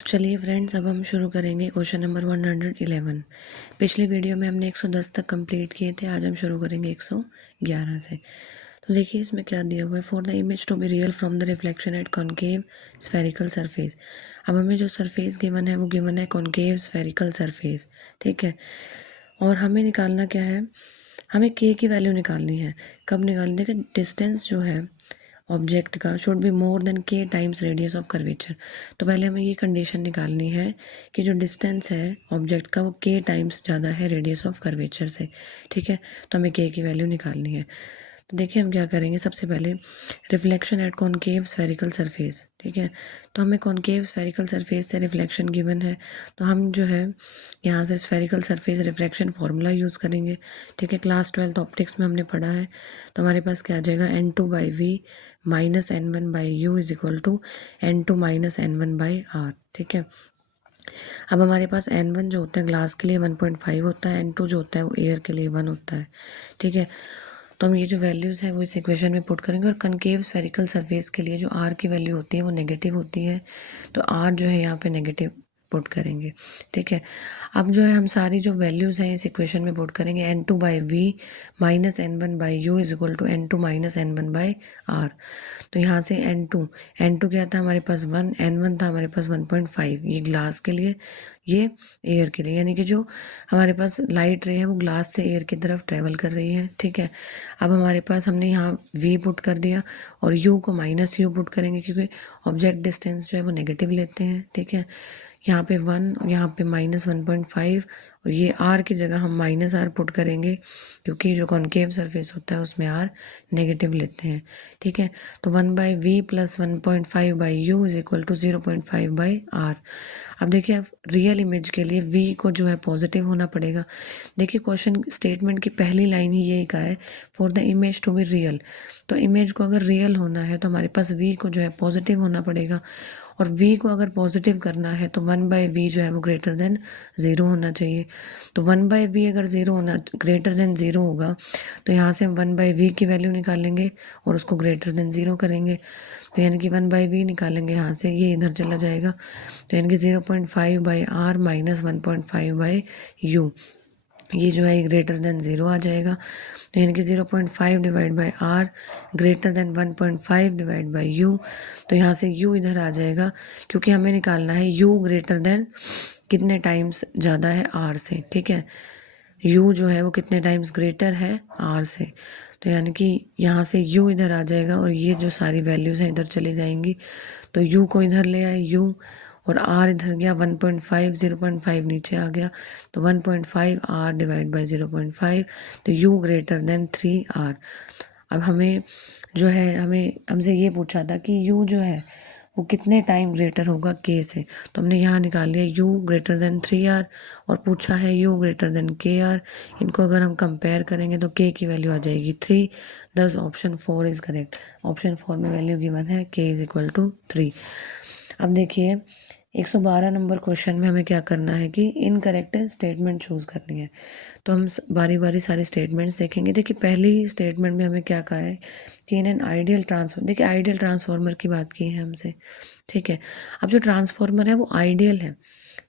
चलिए फ्रेंड्स, अब हम शुरू करेंगे क्वेश्चन नंबर 111। पिछली वीडियो में हमने 110 तक कंप्लीट किए थे। आज हम शुरू करेंगे 111 से। तो देखिए इसमें क्या दिया हुआ है। For the image to be real from the reflection at concave spherical surface. अब हमें जो सरफेस गिवन है वो गिवन है कॉन्केव स्फेरिकल सरफेस, ठीक है। और हमें निकालना क्या है, हमें के की वैल्यू निकालनी है। कब निकालनी? देखिए डिस्टेंस जो है ऑब्जेक्ट का शुड बी मोर देन के टाइम्स रेडियस ऑफ कर्वेचर। तो पहले हमें ये कंडीशन निकालनी है कि जो डिस्टेंस है ऑब्जेक्ट का वो के टाइम्स ज़्यादा है रेडियस ऑफ कर्वेचर से, ठीक है। तो हमें के की वैल्यू निकालनी है। तो देखिए हम क्या करेंगे, सबसे पहले reflection at concave spherical surface, ठीक है। तो हमें कॉन्केव स्फेरिकल सरफेस से रिफ्लेक्शन गिवन है, तो हम जो है यहाँ से spherical surface refraction formula use करेंगे, ठीक है। क्लास 12 ऑप्टिक्स में हमने पढ़ा है। तो हमारे पास क्या आ जाएगा, n2/v minus n1/u is equal to n2 minus n1/r, ठीक है। अब हमारे पास n1 जो होता है ग्लास के लिए 1.5 होता है, n2 जो होता है वो एयर के लिए 1 होता है, ठीक है। तो हम ये जो वैल्यूज़ है वो इस इक्वेशन में पुट करेंगे। और कनकेव स्फेरिकल सरफेस के लिए जो r की वैल्यू होती है वो नेगेटिव होती है, तो r जो है यहाँ पे नेगेटिव पुट करेंगे, ठीक है। अब जो है हम सारी जो वैल्यूज़ हैं इस इक्वेशन में पुट करेंगे। n2/v minus n1/u is equal to n2 minus n1/r। तो यहाँ से n2 क्या था हमारे पास 1, n1 था हमारे पास 1.5, ये ग्लास के लिए, ये एयर के लिए, यानी कि जो हमारे पास लाइट रे है वो ग्लास से एयर की तरफ ट्रेवल कर रही है, ठीक है। अब हमारे पास हमने यहाँ v पुट कर दिया और u को माइनस u पुट करेंगे क्योंकि ऑब्जेक्ट डिस्टेंस जो है वो नेगेटिव लेते हैं, ठीक है। यहाँ पे 1 और यहाँ पे माइनस 1.5 और ये r की जगह हम माइनस r पुट करेंगे क्योंकि जो कॉन्केव सरफेस होता है उसमें r नेगेटिव लेते हैं, ठीक है। तो 1/v plus 1.5/u is equal to 0.5/r। अब देखिए अब रियल इमेज के लिए v को जो है पॉजिटिव होना पड़ेगा। देखिए क्वेश्चन स्टेटमेंट की पहली लाइन ही यही कहा है, for the image to be real. तो इमेज को अगर रियल होना है तो हमारे पास v को जो है पॉजिटिव होना पड़ेगा, और v को अगर पॉजिटिव करना है तो 1/v जो है वो ग्रेटर देन 0 होना चाहिए। तो 1/v अगर 0 होना ग्रेटर देन 0 होगा तो यहाँ से हम 1/v की वैल्यू निकालेंगे और उसको ग्रेटर देन 0 करेंगे। तो यानी कि 1/v निकालेंगे यहाँ से, ये इधर चला जाएगा, तो यानी कि 0.5/r माइनस 1.5/u, ये जो है ग्रेटर देन 0 आ जाएगा। तो यानी कि 0.5 divide by R greater than 1.5 divide by U. तो यहाँ से u इधर आ जाएगा क्योंकि हमें निकालना है u ग्रेटर देन कितने टाइम्स ज़्यादा है r से, ठीक है। u जो है वो कितने टाइम्स ग्रेटर है r से, तो यानी कि यहाँ से u इधर आ जाएगा और ये जो सारी वैल्यूज़ हैं इधर चली जाएंगी। तो u को इधर ले आए u, और r इधर गया 1.5, 0.5 नीचे आ गया, तो 1.5 r डिवाइड बाई 0.5, तो u ग्रेटर देन 3r। अब हमें जो है हमसे ये पूछा था कि u जो है वो कितने टाइम ग्रेटर होगा k से, तो हमने यहाँ निकाल लिया u ग्रेटर देन 3r और पूछा है u ग्रेटर देन kr। इनको अगर हम कंपेयर करेंगे तो k की वैल्यू आ जाएगी 3, दस ऑप्शन 4 इज़ करेक्ट। ऑप्शन 4 में वैल्यू गिवन है k इज इक्वल टू 3। अब देखिए 112 नंबर क्वेश्चन में हमें क्या करना है कि इनकरेक्ट स्टेटमेंट चूज़ करनी है। तो हम बारी बारी सारे स्टेटमेंट्स देखेंगे। देखिए पहली स्टेटमेंट में हमें क्या कहा है कि इन एन आइडियल ट्रांसफॉर्म, देखिए आइडियल ट्रांसफॉर्मर की बात की है हमसे, ठीक है। अब जो ट्रांसफॉर्मर है वो आइडियल है,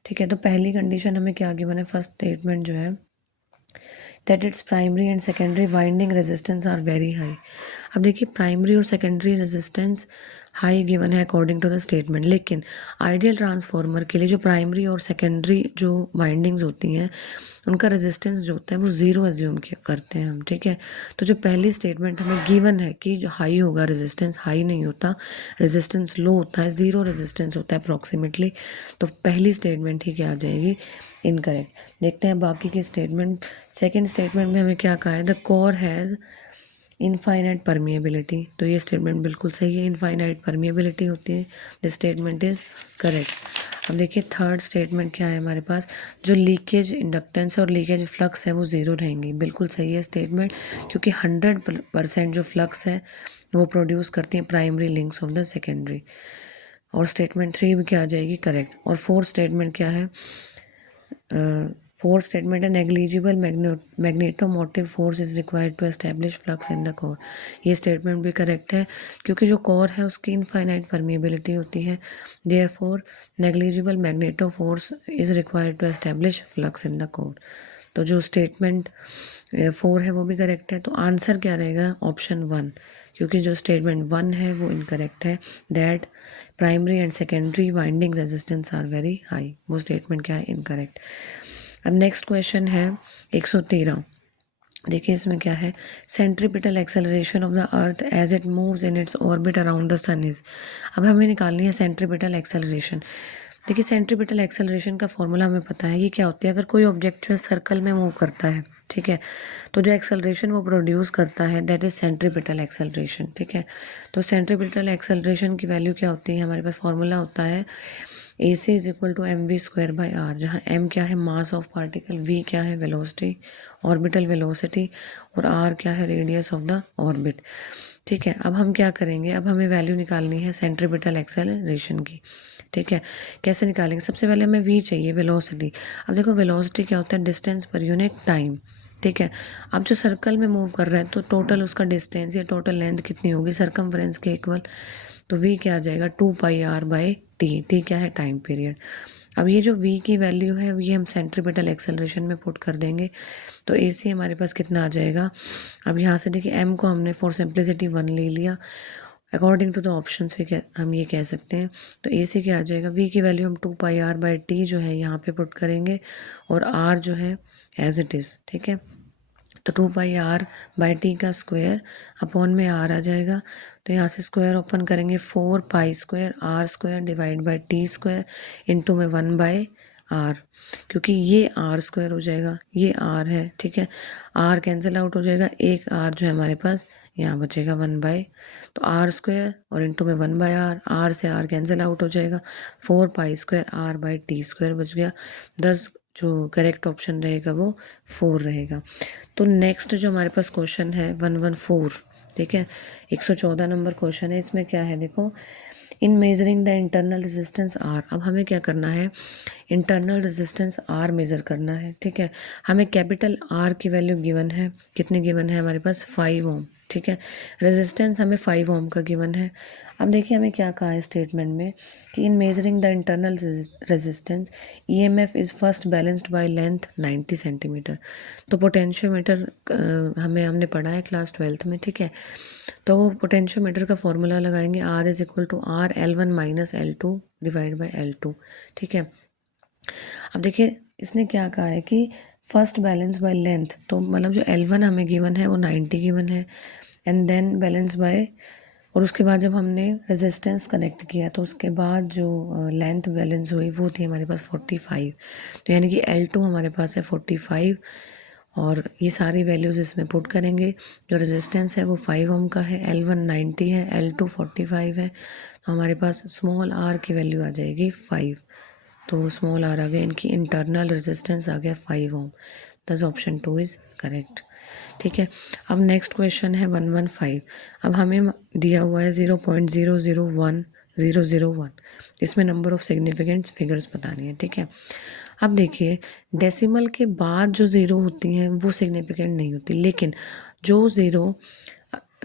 ठीक है। तो पहली कंडीशन हमें क्या गिवन है, फर्स्ट स्टेटमेंट जो है that its primary and secondary winding resistance R very high. अब देखिए प्राइमरी और सेकेंडरी रेजिस्टेंस हाई गिवन है अकॉर्डिंग टू द स्टेटमेंट, लेकिन आइडियल ट्रांसफॉर्मर के लिए जो प्राइमरी और सेकेंडरी जो वाइंडिंग्स होती हैं उनका रेजिस्टेंस जो होता है वो 0 एज्यूम करते हैं हम, ठीक है। तो जो पहली स्टेटमेंट हमें गिवन है कि जो हाई होगा रेजिस्टेंस हाई नहीं होता, रेजिस्टेंस लो होता है, 0 रेजिस्टेंस होता है अप्रॉक्सीमेटली। तो पहली स्टेटमेंट ही क्या आ जाएगी, इनकरेक्ट। देखते हैं बाकी की स्टेटमेंट। सेकेंड स्टेटमेंट में हमें क्या कहा है, the core has infinite permeability, तो ये स्टेटमेंट बिल्कुल सही है, इनफाइनाइट परमिएबिलिटी होती है, दिस स्टेटमेंट इज करेक्ट। अब देखिए थर्ड स्टेटमेंट क्या है हमारे पास, जो लीकेज इंडक्टेंस और लीकेज फ्लक्स है वो 0 रहेंगी, बिल्कुल सही है स्टेटमेंट, क्योंकि 100% जो फ्लक्स है वो प्रोड्यूस करती हैं primary links of the secondary. और स्टेटमेंट 3 भी क्या आ जाएगी, करेक्ट। और फोर्थ स्टेटमेंट क्या है, फोर्थ स्टेटमेंट है negligible magnetomotive force is required to establish flux in the core. ये स्टेटमेंट भी करेक्ट है क्योंकि जो कोर है उसकी इनफाइनाइट परमिएबिलिटी होती है, therefore negligible magneto force is required to establish flux in the core. तो जो स्टेटमेंट 4 है वो भी करेक्ट है। तो आंसर क्या रहेगा? ऑप्शन 1, क्योंकि जो स्टेटमेंट 1 है वो इनकरेक्ट है, that primary and secondary winding resistance R very high. वो स्टेटमेंट क्या है? इनकरेक्ट। अब नेक्स्ट क्वेश्चन है 113। देखिए इसमें क्या है, centripetal acceleration of the earth as it moves in its orbit around the sun is. अब हमें निकालनी है सेंट्रीपिटल एक्सेलरेशन। देखिए सेंट्रीपिटल एक्सेलरेशन का फॉर्मूला हमें पता है, ये क्या होती है, अगर कोई ऑब्जेक्ट जो है सर्कल में मूव करता है, ठीक है, तो जो एक्सेलरेशन वो प्रोड्यूस करता है दैट इज सेंट्रीपिटल एक्सेलरेशन, ठीक है। तो सेंट्रीपिटल एक्सेलरेशन की वैल्यू क्या होती है? हमारे पास फॉर्मूला होता है AC is equal to mv²/r, जहाँ m क्या है? मास ऑफ पार्टिकल, v क्या है? वेलोसिटी, ऑर्बिटल वेलोसिटी, और r क्या है? रेडियस ऑफ द ऑर्बिट, ठीक है। अब हम क्या करेंगे, अब हमें वैल्यू निकालनी है सेंट्रीपिटल एक्सेलरेशन की, ठीक है। कैसे निकालेंगे? सबसे पहले हमें v चाहिए, वेलोसिटी। अब देखो वेलोसिटी क्या होता है? डिस्टेंस पर यूनिट टाइम, ठीक है। अब जो सर्कल में मूव कर रहा है तो टोटल उसका डिस्टेंस या टोटल लेंथ कितनी होगी? सरकमफ्रेंस के इक्वल। तो v क्या आ जाएगा? 2πr/t। t क्या है? Time period. अब ये जो v की वैल्यू है ये हम सेंट्रीपिटल एक्सेलरेशन में पुट कर देंगे, तो AC हमारे पास कितना आ जाएगा? अब यहाँ से देखिए m को हमने फॉर सिंप्लिसिटी 1 ले लिया, अकॉर्डिंग टू द ऑप्शंस भी हम ये कह सकते हैं। तो AC क्या आ जाएगा? v की वैल्यू हम 2πr/t जो है यहाँ पे पुट करेंगे, और r जो है एज इट इज़, ठीक है। तो 2πr/t का स्क्वायर अपॉन में r आ जाएगा, तो यहाँ से स्क्वायर ओपन करेंगे, 4π² r² divide by t² into में 1/r, क्योंकि ये r² हो जाएगा, ये r है, ठीक है। r कैंसिल आउट हो जाएगा, एक r जो है हमारे पास यहाँ बचेगा 1/, तो r² और इंटू में 1/r, r से r कैंसिल आउट हो जाएगा, 4π² r/t² बच गया। 10 जो करेक्ट ऑप्शन रहेगा वो 4 रहेगा। तो नेक्स्ट जो हमारे पास क्वेश्चन है 114, ठीक है, 114 नंबर क्वेश्चन है। इसमें क्या है देखो, इन measuring the internal resistance R. अब हमें क्या करना है? इंटरनल रेजिस्टेंस आर मेज़र करना है, ठीक है। हमें कैपिटल आर की वैल्यू गिवन है, कितनी गिवन है हमारे पास? 5 ओम, ठीक है। रेजिस्टेंस हमें 5 ओम का गिवन है। अब देखिए हमें क्या कहा है स्टेटमेंट में कि इन measuring the internal resistance EMF is first balanced by length 90 centimetre. तो पोटेंशियोमीटर हमने पढ़ा है क्लास 12th में, ठीक है। तो वो पोटेंशियोमीटर का फॉर्मूला लगाएंगे, R is equal to R L1 minus L2 divide by L2, ठीक है। अब देखिए इसने क्या कहा है कि फर्स्ट बैलेंस बाय लेंथ, तो मतलब जो L1 हमें गिवन है वो 90 गिवन है, एंड देन बैलेंस बाय, और उसके बाद जब हमने रेजिस्टेंस कनेक्ट किया तो उसके बाद जो लेंथ बैलेंस हुई वो थी हमारे पास 45। तो यानी कि L2 हमारे पास है 45, और ये सारी वैल्यूज़ इसमें पुट करेंगे। जो रेजिस्टेंस है वो 5 ओम का है, L1 90 है, L2 45 है, तो हमारे पास स्मॉल r की वैल्यू आ जाएगी 5। तो स्मॉल r आ गया, इनकी इंटरनल रेजिस्टेंस आ गया 5 ओम। दस ऑप्शन 2 इज़ करेक्ट, ठीक है। अब नेक्स्ट क्वेश्चन है 115। अब हमें दिया हुआ है 0.001001, इसमें नंबर ऑफ सिग्निफिकेंट फिगर्स बतानी है, ठीक है। अब देखिए डेसिमल के बाद जो ज़ीरो होती हैं वो सिग्निफिकेंट नहीं होती, लेकिन जो ज़ीरो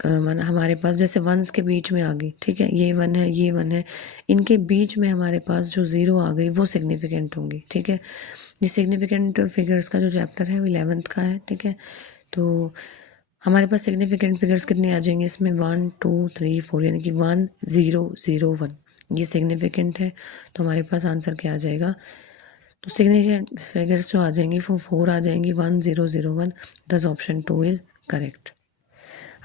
हमारे पास जैसे वंस के बीच में आ गई, ठीक है, ये 1 है, ये 1 है, इनके बीच में हमारे पास जो ज़ीरो आ गई वो सिग्निफिकेंट होंगी, ठीक है। ये सिग्निफिकेंट फिगर्स का जो चैप्टर है वो 11th का है, ठीक है। तो हमारे पास सिग्निफिकेंट फिगर्स कितनी आ जाएंगे इसमें? 1 2 3 4, यानी कि 1 0 0 1, ये सिग्निफिकेंट है। तो हमारे पास आंसर क्या आ जाएगा? तो सिग्निफिकेंट फिगर्स जो आ जाएंगी वो 4 आ जाएंगी, 1 0 0 1। दस ऑप्शन 2 इज़ करेक्ट।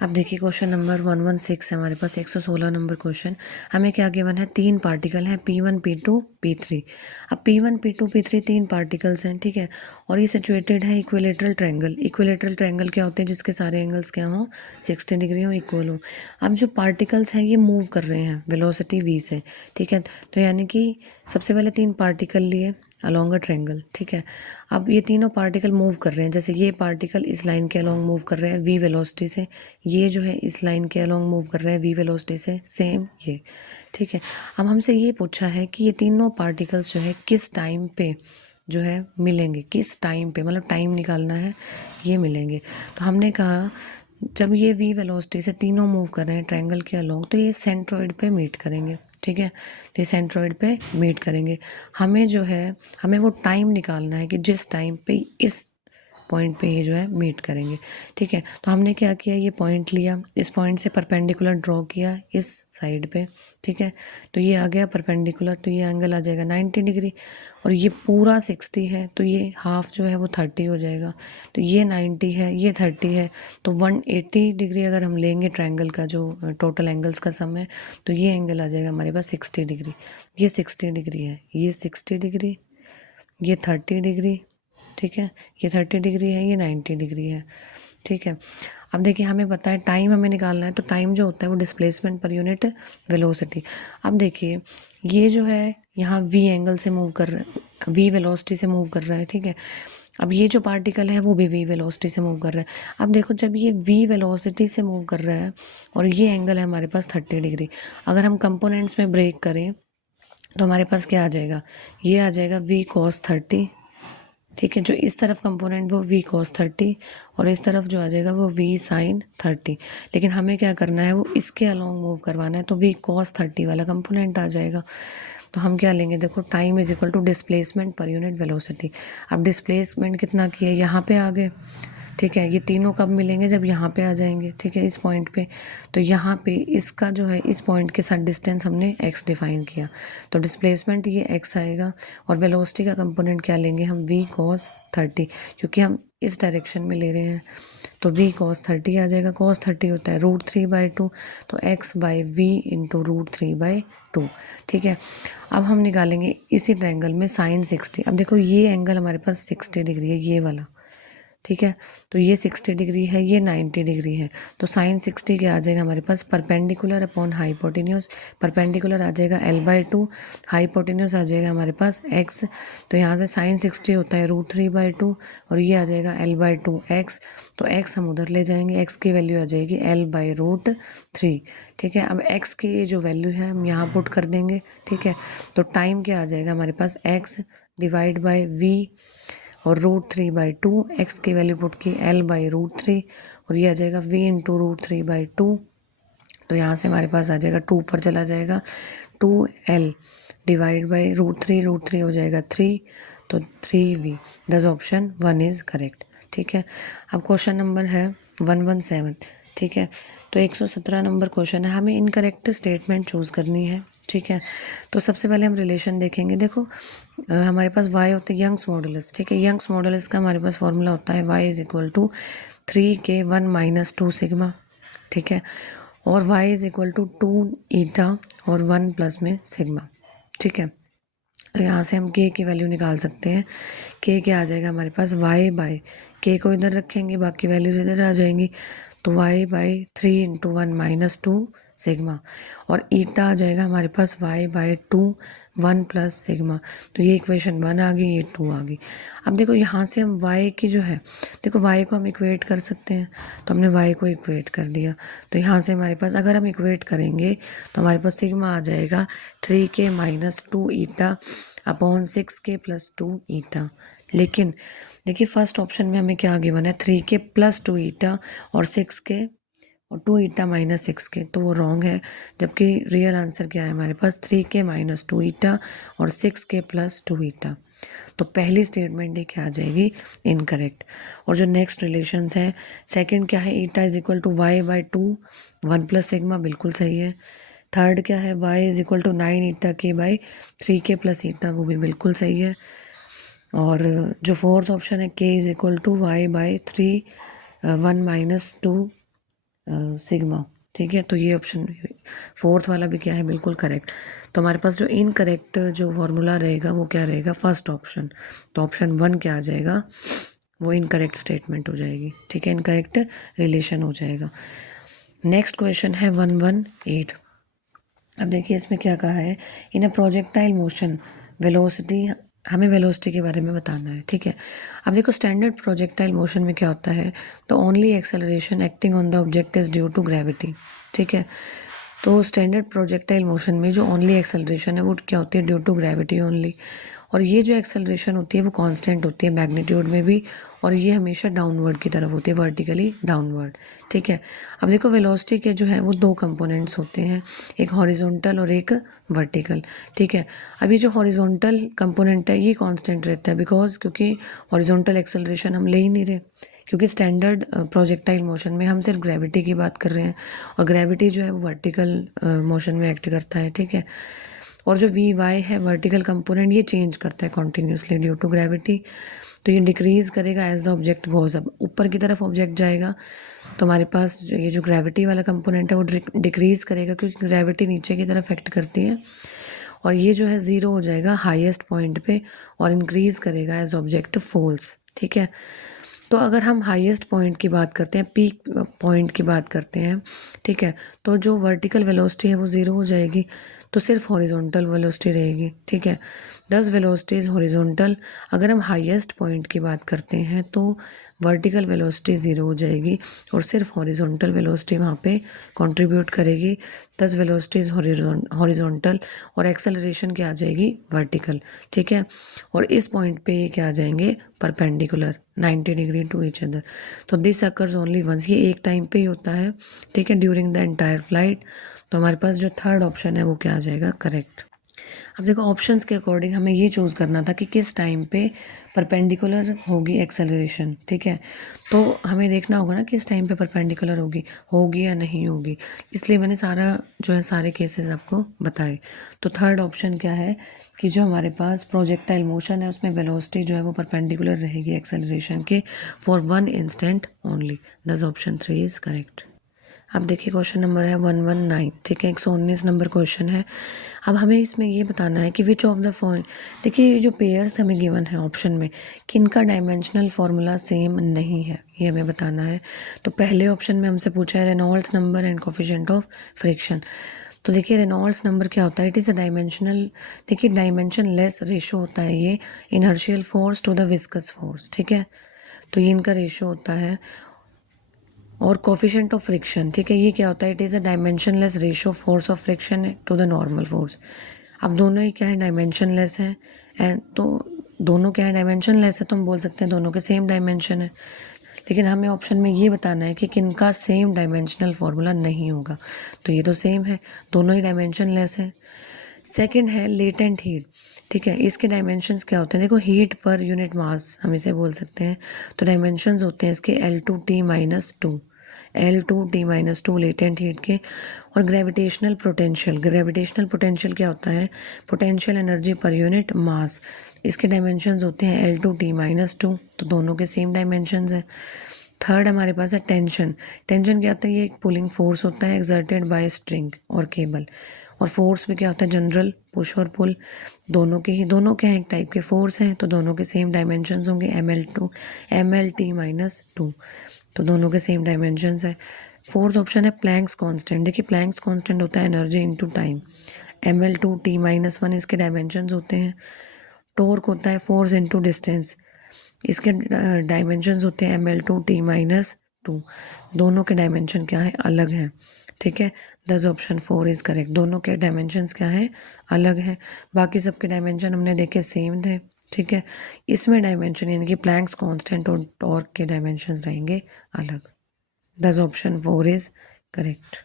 अब देखिए क्वेश्चन नंबर 116 है हमारे पास, 116 नंबर क्वेश्चन। हमें क्या गिवन है? 3 पार्टिकल हैं P1 P2 P3। अब P1 P2 P3 3 पार्टिकल्स हैं, ठीक है, और ये सिचुएटेड है इक्विलेटरल ट्रायंगल। इक्विलेटरल ट्रायंगल क्या होते हैं? जिसके सारे एंगल्स क्या हों? 60 डिग्री हो, इक्वल हो। अब जो पार्टिकल्स हैं ये मूव कर रहे हैं वेलोसिटी v से, ठीक है। तो यानी कि सबसे पहले 3 पार्टिकल लिए अलॉन्ग अ ट्रायंगल, ठीक है। अब ये तीनों पार्टिकल मूव कर रहे हैं, जैसे ये पार्टिकल इस लाइन के अलॉन्ग मूव कर रहे हैं v वेलोसिटी से, ये जो है इस लाइन के अलॉन्ग मूव कर रहे हैं v वेलोसिटी से, सेम ये, ठीक है। अब हमसे ये पूछा है कि ये तीनों पार्टिकल्स जो है किस टाइम पे जो है मिलेंगे, किस टाइम पे, मतलब टाइम निकालना है, ये मिलेंगे। तो हमने कहा जब ये v वेलोसिटी से तीनों मूव कर रहे हैं ट्रायंगल के अलोंग, तो ये सेंट्रोइड पे मीट करेंगे, ठीक है। तो ये सेंट्रोइड पे मीट करेंगे। हमें जो है, हमें वो टाइम निकालना है कि जिस टाइम पे इस पॉइंट पे ये जो है मीट करेंगे, ठीक है। तो हमने क्या किया, ये पॉइंट लिया, इस पॉइंट से परपेंडिकुलर ड्रॉ किया इस साइड पे, ठीक है। तो ये आ गया परपेंडिकुलर, तो ये एंगल आ जाएगा 90 डिग्री, और ये पूरा 60 है, तो ये हाफ जो है वो 30 हो जाएगा। तो ये 90 है, ये 30 है, तो 180 डिग्री अगर हम लेंगे ट्रायंगल का जो टोटल एंगल्स का सम है, तो ये एंगल आ जाएगा हमारे पास 60 डिग्री। ये 60 डिग्री है, ये 60 डिग्री, ये 30 डिग्री, ठीक है। ये 30 डिग्री है, ये 90 डिग्री है, ठीक है। अब देखिए हमें पता है टाइम हमें निकालना है, तो टाइम जो होता है वो डिस्प्लेसमेंट पर यूनिट वेलोसिटी। अब देखिए ये जो है यहाँ v एंगल से मूव कर रहा है, v वेलोसिटी से मूव कर रहा है, ठीक है। अब ये जो पार्टिकल है वो भी v वेलोसिटी से मूव कर रहा है। अब देखो जब ये v वेलोसिटी से मूव कर रहा है और ये एंगल है हमारे पास 30 डिग्री, अगर हम कंपोनेंट्स में ब्रेक करें तो हमारे पास क्या आ जाएगा, ये आ जाएगा v cos 30, ठीक है। जो इस तरफ कंपोनेंट वो v cos 30 और इस तरफ जो आ जाएगा वो v sin 30। लेकिन हमें क्या करना है, वो इसके अलोंग मूव करवाना है, तो v cos 30 वाला कंपोनेंट आ जाएगा। तो हम क्या लेंगे, देखो time is equal to displacement per unit velocity. अब डिस्प्लेसमेंट कितना किया, यहाँ पे आ गए, ठीक है। ये तीनों कब मिलेंगे, जब यहाँ पे आ जाएंगे, ठीक है, इस पॉइंट पे। तो यहाँ पे इसका जो है इस पॉइंट के साथ डिस्टेंस हमने x डिफाइन किया, तो डिस्प्लेसमेंट ये x आएगा, और वेलोसिटी का कंपोनेंट क्या लेंगे हम, v cos 30, क्योंकि हम इस डायरेक्शन में ले रहे हैं, तो v cos 30 आ जाएगा। cos 30 होता है √3/2, तो x बाई v इंटू √3/2, ठीक है। अब हम निकालेंगे इसी ट्रायंगल में sin 60। अब देखो ये एंगल हमारे पास 60 डिग्री है, ये वाला, ठीक है। तो ये 60 डिग्री है, ये 90 डिग्री है, तो sin 60 क्या आ जाएगा हमारे पास, परपेंडिकुलर अपॉन हाइपोटेन्यूज। परपेंडिकुलर आ जाएगा l/2, हाइपोटेन्यूज आ जाएगा हमारे पास x। तो यहाँ से sin 60 होता है √3/2, और ये आ जाएगा l/2 x। तो x हम उधर ले जाएंगे, x की वैल्यू आ जाएगी l/√3, ठीक है। अब x की जो वैल्यू है हम यहाँ पुट कर देंगे, ठीक है। तो टाइम क्या आ जाएगा हमारे पास, x डिवाइड बाई v और √3/2, x की वैल्यू पुट की l/√3, और ये आ जाएगा v इंटू √3/2। तो यहाँ से हमारे पास आ जाएगा 2 पर चला जाएगा, 2l डिवाइड बाई √3 हो जाएगा 3, तो 3v। दस ऑप्शन 1 इज़ करेक्ट, ठीक है। अब क्वेश्चन नंबर है 117, ठीक है। तो 117 नंबर क्वेश्चन है, हमें इनकरेक्ट स्टेटमेंट चूज़ करनी है, ठीक है। तो सबसे पहले हम रिलेशन देखेंगे। देखो हमारे पास y होता है यंग्स मॉडुलस, ठीक है। यंग्स मॉडुलस का हमारे पास फॉर्मूला होता है y is equal to 3k1 - 2 sigma, ठीक है। और y is equal to 2 eta और 1 प्लस में सिग्मा, ठीक है। तो यहाँ से हम k की वैल्यू निकाल सकते हैं। k क्या आ जाएगा हमारे पास, y बाई k को इधर रखेंगे, बाकी वैल्यूज इधर आ जाएंगी, तो y/3 इंटू 1 - 2 सिग्मा, और ईटा आ जाएगा हमारे पास y/2 1 प्लस सिग्मा। तो ये इक्वेशन 1 आ गई, ये 2 आ गई। अब देखो यहाँ से हम y की जो है, देखो y को हम इक्वेट कर सकते हैं, तो हमने y को इक्वेट कर दिया। तो यहाँ से हमारे पास अगर हम इक्वेट करेंगे तो हमारे पास सिग्मा आ जाएगा 3k - 2 ईटा अपॉन 6k + 2 ईटा। लेकिन देखिए फर्स्ट ऑप्शन में हमें क्या गिवन है, 3k + 2 ईटा और 6k और 2 ईटा - 6k, तो वो रॉन्ग है। जबकि रियल आंसर क्या है हमारे पास, 3k - 2 ईटा और 6k + 2 ईटा। तो पहली स्टेटमेंट ये क्या आ जाएगी, इनकरेक्ट। और जो नेक्स्ट रिलेशंस हैं, सेकंड क्या है, eta is equal to y/2 1 plus sigma, बिल्कुल सही है। थर्ड क्या है, y is equal to 9 eta k/3k + eta, वो भी बिल्कुल सही है। और जो फोर्थ ऑप्शन है k is equal to y/3 1 - 2 sigma, ठीक है। तो ये ऑप्शन फोर्थ वाला भी क्या है, बिल्कुल करेक्ट। तो हमारे पास जो इनकरेक्ट जो फॉर्मूला रहेगा वो क्या रहेगा, फर्स्ट ऑप्शन। तो ऑप्शन 1 क्या आ जाएगा, वो इनकरेक्ट स्टेटमेंट हो जाएगी, ठीक है, इनकरेक्ट रिलेशन हो जाएगा। नेक्स्ट क्वेश्चन है 118। अब देखिए इसमें क्या कहा है, इन अ प्रोजेक्टाइल मोशन वेलोसिटी, हमें वेलोसिटी के बारे में बताना है, ठीक है। अब देखो स्टैंडर्ड प्रोजेक्टाइल मोशन में क्या होता है, तो only acceleration acting on the object is due to gravity, ठीक है। तो स्टैंडर्ड प्रोजेक्टाइल मोशन में जो ओनली एक्सेलरेशन है वो क्या होती है, ड्यू टू ग्रेविटी ओनली। और ये जो एक्सेलरेशन होती है वो कांस्टेंट होती है मैग्नीट्यूड में भी, और ये हमेशा डाउनवर्ड की तरफ होती है, वर्टिकली डाउनवर्ड। ठीक है, अब देखो वेलोसिटी के जो है वो दो कंपोनेंट्स होते हैं, एक हॉरिजॉन्टल और एक वर्टिकल। ठीक है, अब ये जो हॉरिजॉन्टल कंपोनेंट है ये कांस्टेंट रहता है, बिकॉज क्योंकि हॉरिजॉन्टल एक्सेलरेशन हम ले ही नहीं रहे, क्योंकि स्टैंडर्ड प्रोजेक्टाइल मोशन में हम सिर्फ ग्रेविटी की बात कर रहे हैं, और ग्रेविटी जो है वो वर्टिकल मोशन में एक्ट करता है। ठीक है, और जो वी वाई है वर्टिकल कंपोनेंट ये चेंज करता है कॉन्टीन्यूसली ड्यू टू ग्रेविटी, तो ये डिक्रीज करेगा as the object goes up, ऊपर की तरफ ऑब्जेक्ट जाएगा तो हमारे पास ये जो ग्रेविटी वाला कंपोनेंट है वो डिक्रीज करेगा, क्योंकि ग्रेविटी नीचे की तरफ एक्ट करती है, और ये जो है ज़ीरो हो जाएगा हाईएस्ट पॉइंट पे और इंक्रीज करेगा एज ऑब्जेक्ट फॉल्स। ठीक है, तो अगर हम हाईएस्ट पॉइंट की बात करते हैं, पीक पॉइंट की बात करते हैं, ठीक है, तो जो वर्टिकल वेलोसिटी है वो ज़ीरो हो जाएगी, तो सिर्फ हॉरिजॉन्टल वेलोसिटी रहेगी। ठीक है, 10 वेलोसिटीज हॉरिजॉन्टल, अगर हम हाईएस्ट पॉइंट की बात करते हैं तो वर्टिकल वेलोसिटी ज़ीरो हो जाएगी और सिर्फ हॉरिजॉन्टल वेलोसिटी वहाँ पे कंट्रीब्यूट करेगी, 10 वेलोसिटीज हॉरिजॉन्टल, और एक्सेलरेशन क्या आ जाएगी वर्टिकल। ठीक है, और इस पॉइंट पे ये क्या आ जाएंगे perpendicular 90 degree to each other. तो दिस अकर्स ओनली वंस, ये एक टाइम पे ही होता है। ठीक है, ड्यूरिंग द एंटायर फ्लाइट। तो हमारे पास जो थर्ड ऑप्शन है वो क्या आ जाएगा करेक्ट। अब देखो ऑप्शंस के अकॉर्डिंग हमें ये चूज़ करना था कि किस टाइम पे परपेंडिकुलर होगी एक्सेलरेशन। ठीक है, तो हमें देखना होगा ना किस टाइम पे परपेंडिकुलर होगी या नहीं होगी, इसलिए मैंने सारा जो है सारे केसेस आपको बताए। तो थर्ड ऑप्शन क्या है कि जो हमारे पास प्रोजेक्टाइल मोशन है उसमें वेलोसिटी जो है वो परपेंडिकुलर रहेगी एक्सेलरेशन के फॉर 1 इंस्टेंट ओनली, दस ऑप्शन 3 इज़ करेक्ट। अब देखिए क्वेश्चन नंबर है 119। ठीक है, 119 नंबर क्वेश्चन है। अब हमें इसमें ये बताना है कि विच ऑफ द फॉलोइंग, देखिए ये जो पेयर्स हमें गिवन है ऑप्शन में, किनका डायमेंशनल फार्मूला सेम नहीं है, ये हमें बताना है। तो पहले ऑप्शन में हमसे पूछा है Reynolds number and coefficient of friction. तो देखिए रेनॉल्ड्स नंबर क्या होता है, इट इज़ अ डायमेंशनल, देखिए डायमेंशन लेस रेशो होता है ये inertial force to the viscous force. ठीक है, तो ये इनका रेशो होता है। और कोफिशिएंट ऑफ फ्रिक्शन, ठीक है, ये क्या होता है, it is a dimensionless ratio force of friction to the normal force. अब दोनों ही क्या है डायमेंशनलेस है, एंड तो दोनों क्या है डायमेंशनलेस है, तो हम बोल सकते हैं दोनों के सेम डायमेंशन है। लेकिन हमें ऑप्शन में ये बताना है कि किनका सेम डायमेंशनल फार्मूला नहीं होगा, तो ये तो सेम है, दोनों ही डायमेंशनलेस है। सेकंड है लेटेंट हीट। ठीक है, इसके डायमेंशंस क्या होते हैं, देखो हीट पर यूनिट मास हम इसे बोल सकते हैं, तो डायमेंशंस होते हैं इसके L2T-2, L2T-2 लेटेंट हीट के। और ग्रेविटेशनल पोटेंशियल क्या होता है, potential energy per unit mass, इसके डायमेंशंस होते हैं L2T-2, तो दोनों के सेम डायमेंशंस है। थर्ड हमारे पास है टेंशन क्या होता है, ये एक पुलिंग फोर्स होता है एक्सर्टेड बाय स्ट्रिंग और केबल। और फोर्स में क्या होता है जनरल पुश और पुल, दोनों क्या है एक टाइप के फोर्स हैं, तो दोनों के सेम डायमेंशंस होंगे MLT-2, तो दोनों के सेम डायमेंशंस है। फोर्थ ऑप्शन है प्लैंक्स कांस्टेंट। देखिए प्लैंक्स कांस्टेंट होता है एनर्जी इनटू टाइम, ML2T-1 इसके डायमेंशंस होते हैं। टॉर्क होता है फोर्स इनटू डिस्टेंस, इसके डायमेंशंस होते हैं ML2T-2, दोनों के डायमेंशन क्या है अलग हैं। ठीक है, दस ऑप्शन 4 इज़ करेक्ट, दोनों के डायमेंशंस क्या है अलग हैं, बाकी सबके डायमेंशन हमने देखे सेम थे। ठीक है, इसमें डायमेंशन यानी कि प्लैंक्स कांस्टेंट और टॉर्क के डायमेंशंस रहेंगे अलग, दस ऑप्शन 4 इज़ करेक्ट।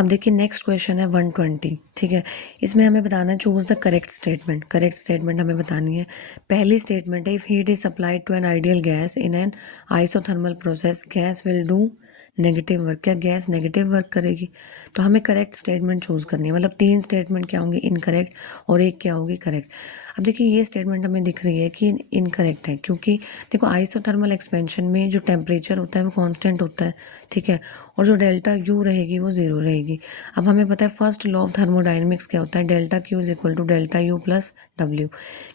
अब देखिए नेक्स्ट क्वेश्चन है 120। ठीक है, इसमें हमें बताना है चूज द करेक्ट स्टेटमेंट हमें बतानी है। पहली स्टेटमेंट है if heat is supplied to an ideal gas in an isothermal process gas will do negative work, क्या गैस नेगेटिव वर्क करेगी, तो हमें करेक्ट स्टेटमेंट चूज करनी है, मतलब 3 स्टेटमेंट क्या होंगी इनकरेक्ट और एक क्या होगी करेक्ट। अब देखिए ये स्टेटमेंट हमें दिख रही है कि इनकरेक्ट है, क्योंकि देखो आइसोथर्मल एक्सपेंशन में जो टेम्परेचर होता है वो कांस्टेंट होता है। ठीक है, और जो डेल्टा यू रहेगी वो ज़ीरो रहेगी। अब हमें पता है फर्स्ट लॉ ऑफ थर्मोडायनेमिक्स क्या होता है, delta Q is equal to delta U plus W.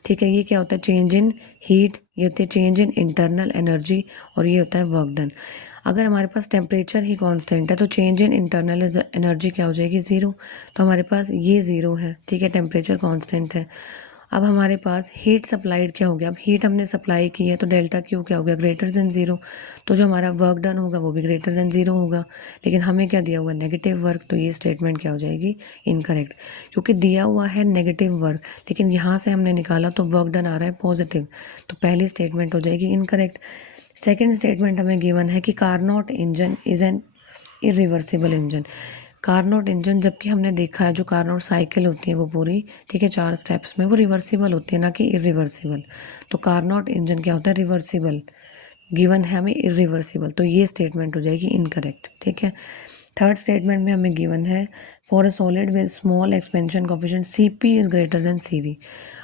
ठीक है, ये क्या होता है चेंज इन हीट, ये होती है चेंज इन इंटरनल एनर्जी, और ये होता है वर्क डन। अगर हमारे पास टेम्परेचर ही कांस्टेंट है तो चेंज इन इंटरनल एनर्जी क्या हो जाएगी ज़ीरो, तो हमारे पास ये ज़ीरो है। ठीक है, टेम्परेचर कांस्टेंट है। अब हमारे पास हीट सप्लाइड क्या हो गया, अब हीट हमने सप्लाई की है तो डेल्टा क्यू क्या हो गया, ग्रेटर देन ज़ीरो। तो जो हमारा वर्क डन होगा वो भी ग्रेटर देन ज़ीरो होगा, लेकिन हमें क्या दिया हुआ है, नेगेटिव वर्क। तो ये स्टेटमेंट क्या हो जाएगी, इनकरेक्ट, क्योंकि दिया हुआ है नेगेटिव वर्क, लेकिन यहाँ से हमने निकाला तो वर्क डन आ रहा है पॉजिटिव, तो पहली स्टेटमेंट हो जाएगी इनकरेक्ट। सेकेंड स्टेटमेंट हमें गिवन है कि Carnot engine is an irreversible engine. Carnot engine, जबकि हमने देखा है जो कारनोट साइकिल होती है वो पूरी, ठीक है, 4 स्टेप्स में, वो रिवर्सिबल होती है ना कि इरिवर्सिबल। तो कारनोट इंजन क्या होता है, रिवर्सिबल। गिवन है हमें इरिवर्सिबल, तो ये स्टेटमेंट हो जाएगी इनकरेक्ट, ठीक है। थर्ड स्टेटमेंट में हमें गिवन है for a solid with small expansion coefficient Cp is greater than Cv।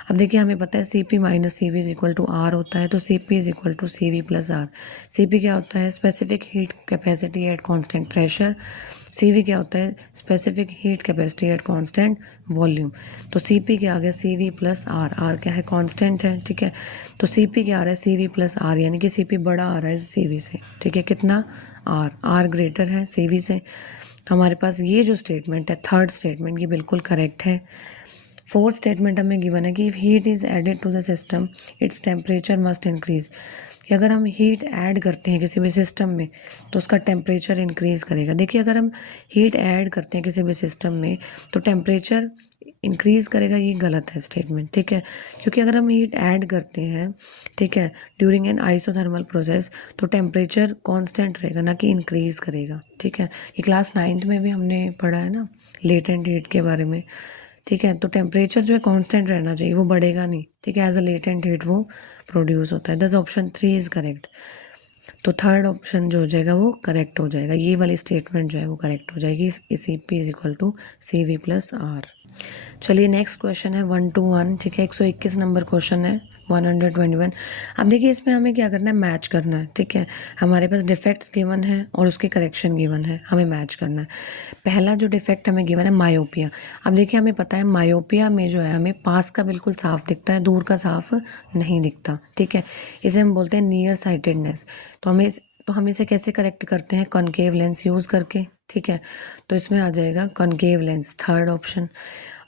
अब देखिए हमें पता है Cp minus Cv is equal to R होता है, तो Cp is equal to Cv plus R। Cp क्या होता है, specific heat capacity at constant pressure. Cv क्या होता है, specific heat capacity at constant volume. तो Cp क्या आ गया, Cv प्लस R। R क्या है, कांस्टेंट है, ठीक है। तो Cp क्या आ रहा है, Cv प्लस R, यानी कि Cp बड़ा आ रहा है Cv से, ठीक है, कितना, R। R ग्रेटर है Cv से। तो हमारे पास ये जो स्टेटमेंट है, थर्ड स्टेटमेंट, ये बिल्कुल करेक्ट है। फोर्थ स्टेटमेंट हमें गिवन है कि if heat is added to the system its temperature must increase, कि अगर हम हीट ऐड करते हैं किसी भी सिस्टम में तो उसका टेम्परेचर इंक्रीज करेगा। देखिए अगर हम हीट ऐड करते हैं किसी भी सिस्टम में तो टेम्परेचर इंक्रीज करेगा, ये गलत है स्टेटमेंट, ठीक है, क्योंकि अगर हम हीट ऐड करते हैं, ठीक है, ड्यूरिंग एन आइसोथर्मल प्रोसेस, तो टेम्परेचर कांस्टेंट रहेगा ना कि इंक्रीज करेगा, ठीक है। ये क्लास 9th में भी हमने पढ़ा है ना लेटेंट हीट के बारे में, ठीक है। तो टेम्परेचर जो है कांस्टेंट रहना चाहिए, वो बढ़ेगा नहीं, ठीक है, एज अ लेटेंट हीट वो प्रोड्यूस होता है। दस ऑप्शन 3 इज करेक्ट। तो थर्ड ऑप्शन जो हो जाएगा वो करेक्ट हो जाएगा, ये वाली स्टेटमेंट जो है वो करेक्ट हो जाएगी, Cp is equal to Cv plus R। चलिए नेक्स्ट क्वेश्चन है 1 to 1, ठीक है, 121 नंबर क्वेश्चन है, 121। अब देखिए इसमें हमें क्या करना है, मैच करना है, ठीक है। हमारे पास डिफेक्ट्स गिवन है और उसके करेक्शन गिवन है, हमें मैच करना है। पहला जो डिफेक्ट हमें गिवन है मायोपिया। अब देखिए हमें पता है मायोपिया में जो है हमें पास का बिल्कुल साफ दिखता है, दूर का साफ नहीं दिखता, ठीक है, इसे हम बोलते हैं नियर साइटेडनेस। तो हम इसे कैसे करेक्ट करते हैं, कॉनकेव लेंस यूज़ करके, ठीक है। तो इसमें आ जाएगा कॉनकेव लेंस, थर्ड ऑप्शन।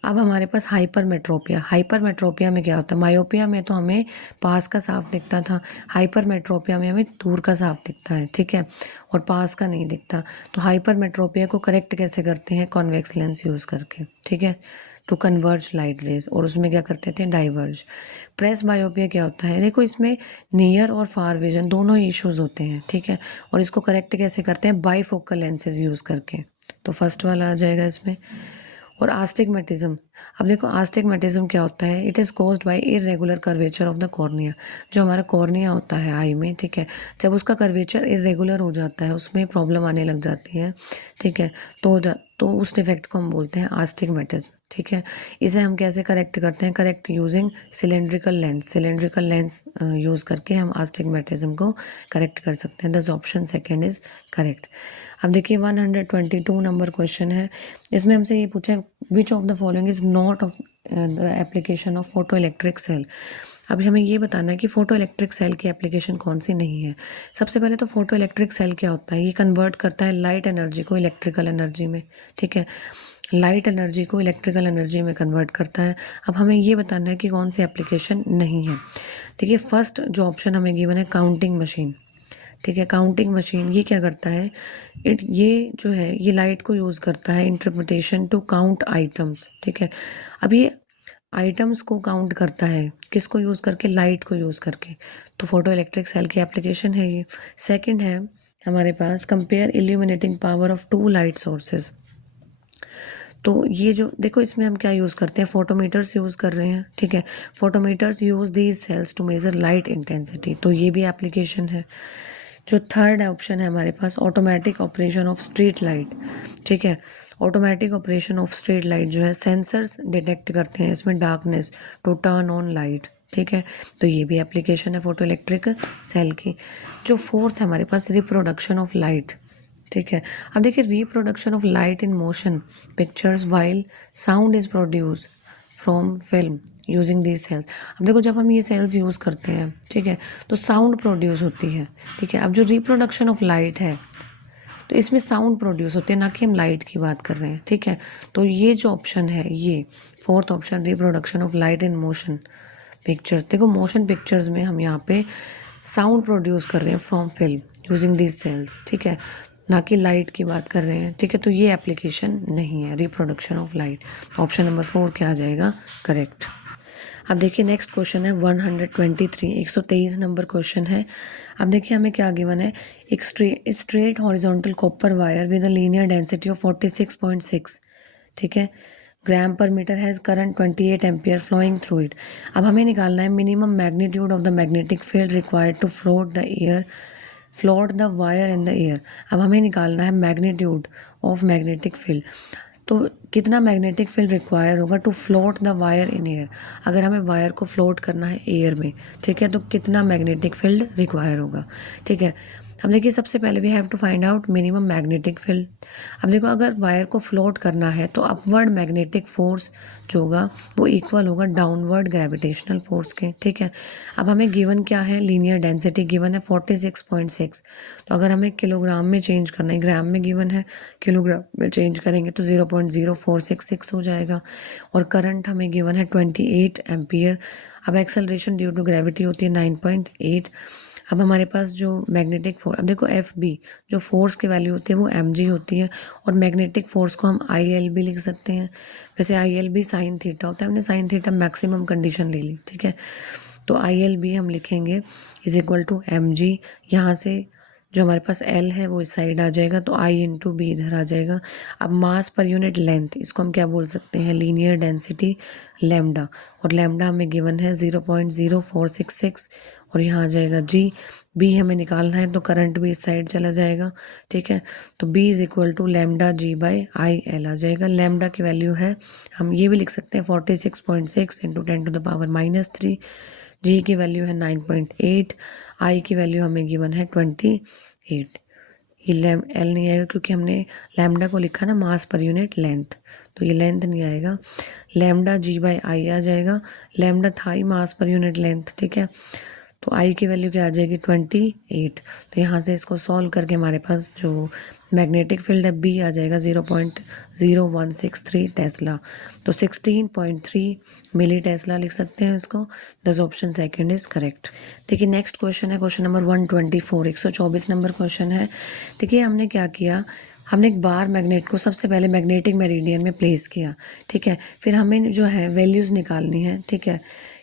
अब हमारे पास हाइपरमेट्रोपिया। हाइपरमेट्रोपिया में क्या होता है, मायोपिया में तो हमें पास का साफ दिखता था, हाइपरमेट्रोपिया में हमें दूर का साफ दिखता है, ठीक है, और पास का नहीं दिखता। तो हाइपरमेट्रोपिया को करेक्ट कैसे करते हैं, कॉन्वेक्स लेंस यूज़ करके, ठीक है, टू कन्वर्ज लाइट रेज, और उसमें क्या करते थे, डाइवर्ज। प्रेस बायोपिया क्या होता है, देखो इसमें नियर और फार विजन दोनों इश्यूज होते हैं, ठीक है, और इसको करेक्ट कैसे करते हैं, बाईफोकल लेंसेज यूज़ करके। तो फर्स्ट वाला आ जाएगा इसमें। और आस्टिग्मेटिज्म, अब देखो आस्टिग्मेटिज्म क्या होता है, it is caused by irregular curvature of the cornea. जो हमारा कॉर्निया होता है आई में, ठीक है, जब उसका कर्वेचर इरेगुलर हो जाता है, उसमें प्रॉब्लम आने लग जाती है, ठीक है, तो उस डिफेक्ट को हम बोलते हैं आस्टिग्मेटिज्म, ठीक है। इसे हम कैसे करेक्ट करते हैं, correct using cylindrical lens. Cylindrical lens use करके हम आस्टिग्मेटिज्म को करेक्ट कर सकते हैं। दस ऑप्शन सेकेंड इज करेक्ट। अब देखिए 122 नंबर क्वेश्चन है, इसमें हमसे ये पूछा है which of the following is not of the application of photo electric cell. अब हमें ये बताना है कि फोटो इलेक्ट्रिक सेल की एप्लीकेशन कौन सी नहीं है। सबसे पहले तो फोटो इलेक्ट्रिक सेल क्या होता है, ये कन्वर्ट करता है लाइट एनर्जी को इलेक्ट्रिकल एनर्जी में, ठीक है, लाइट एनर्जी को इलेक्ट्रिकल एनर्जी में कन्वर्ट करता है। अब हमें ये बताना है कि कौन सी एप्लीकेशन नहीं है। देखिए फर्स्ट जो ऑप्शन हमें गिवन है काउंटिंग मशीन, ठीक है, काउंटिंग मशीन ये क्या करता है, ये जो है ये लाइट को यूज़ करता है इंटरप्रिटेशन टू काउंट आइटम्स, ठीक है। अब ये आइटम्स को काउंट करता है, किसको यूज़ करके, लाइट को यूज़ करके। तो फोटो इलेक्ट्रिक सेल की एप्लीकेशन है ये। सेकंड है हमारे पास compare illuminating power of two light sources. तो ये जो देखो इसमें हम क्या यूज़ करते हैं, फोटोमीटर्स यूज़ कर रहे हैं, ठीक है, photometers use these cells to measure light intensity, तो ये भी एप्लीकेशन है। जो थर्ड ऑप्शन है हमारे पास automatic operation of street light, ठीक है, automatic operation of street light जो है सेंसर्स डिटेक्ट करते हैं इसमें darkness to turn on light, ठीक है, तो ये भी एप्लीकेशन है फोटो इलेक्ट्रिक सेल की। जो फोर्थ है हमारे पास रिप्रोडक्शन ऑफ लाइट, ठीक है। अब देखिए reproduction of light in motion pictures while sound is produce from film using these cells. अब देखो जब हम ये सेल्स यूज़ करते हैं, ठीक है, तो साउंड प्रोड्यूस होती है, ठीक है। अब जो रिप्रोडक्शन ऑफ लाइट है, तो इसमें साउंड प्रोड्यूस होते हैं, ना कि हम लाइट की बात कर रहे हैं, ठीक है। तो ये जो ऑप्शन है, ये fourth option, reproduction of light in motion pictures, देखो मोशन पिक्चर्स में हम यहाँ पे साउंड प्रोड्यूस कर रहे हैं from film using these cells, ठीक है, ना कि लाइट की बात कर रहे हैं, ठीक है। तो ये एप्लीकेशन नहीं है reproduction of light. Option number 4 क्या आ जाएगा करेक्ट। अब देखिए नेक्स्ट क्वेश्चन है 123, 123 नंबर क्वेश्चन है। अब देखिए हमें क्या गिवन है, एक straight horizontal copper wire with a linear density of 46.6, ठीक है, gram per metre has current 28 ampere flowing through it. अब हमें निकालना है minimum magnitude of the magnetic field required to float the wire in the air. अब हमें निकालना है मैग्नीट्यूड ऑफ मैग्नेटिक फील्ड, तो कितना मैग्नेटिक फील्ड रिक्वायर होगा to float the wire in air. अगर हमें वायर को फ्लोट करना है एयर में, ठीक है, तो कितना मैग्नेटिक फील्ड रिक्वायर होगा, ठीक है। अब देखिए सबसे पहले we have to find out minimum magnetic field. अब देखो अगर वायर को फ्लोट करना है तो अपवर्ड मैग्नेटिक फोर्स जो होगा वो इक्वल होगा डाउनवर्ड ग्रेविटेशनल फोर्स के, ठीक है। अब हमें गिवन क्या है, लीनियर डेंसिटी गिवन है 46.6, तो अगर हमें किलोग्राम में चेंज करना है, ग्राम में गिवन है, किलोग्राम में चेंज करेंगे तो 0.0466 हो जाएगा। और करंट हमें गिवन है 28 एम्पियर। अब एक्सेलरेशन ड्यू टू ग्रेविटी होती है 9.8। अब हमारे पास जो मैग्नेटिक फोर्स, अब देखो एफ बी जो फोर्स की वैल्यू होती है वो एम जी होती है, और मैग्नेटिक फोर्स को हम आई एल बी लिख सकते हैं। वैसे I L B sine theta होता है, हमने साइन थीटा मैक्सिमम कंडीशन ले ली, ठीक है। तो आई एल बी हम लिखेंगे is equal to M G, यहाँ से जो हमारे पास एल है वो इस साइड आ जाएगा, तो आई इंटू बी इधर आ जाएगा। अब मास पर यूनिट लेंथ, इसको हम क्या बोल सकते हैं, लीनियर डेंसिटी लैम्डा, और लैम्डा हमें गिवन है 0.0466, और यहाँ आ जाएगा जी। बी हमें निकालना है तो करंट भी इस साइड चला जाएगा, ठीक है। तो B is equal to lambda G by I L आ जाएगा। लैम्डा की वैल्यू है, हम ये भी लिख सकते हैं 46.6 इंटू 10⁻³ जी की वैल्यू है 9.8, आई की वैल्यू हमें गिवन है 28। ये एल नहीं आएगा क्योंकि हमने लैम्डा को लिखा ना मास पर यूनिट लेंथ, तो ये लेंथ नहीं आएगा, लैम्डा जी बाई आई आ जाएगा। लैम्डा था ही मास पर यूनिट लेंथ, ठीक है। तो आई की वैल्यू क्या आ जाएगी 28। तो यहाँ से इसको सॉल्व करके हमारे पास जो मैग्नेटिक फील्ड है बी आ जाएगा 0.0163 टेस्ला, तो 16.3 मिली टेस्ला लिख सकते हैं इसको। दस ऑप्शन सेकंड इज करेक्ट। देखिए नेक्स्ट क्वेश्चन है क्वेश्चन नंबर 124, 124 नंबर क्वेश्चन है। देखिए हमने क्या किया, हमने एक बार मैग्नेट को सबसे पहले मैग्नेटिक मेरिडियन में प्लेस किया, ठीक है। फिर हमें जो है वैल्यूज़ निकालनी है, ठीक है।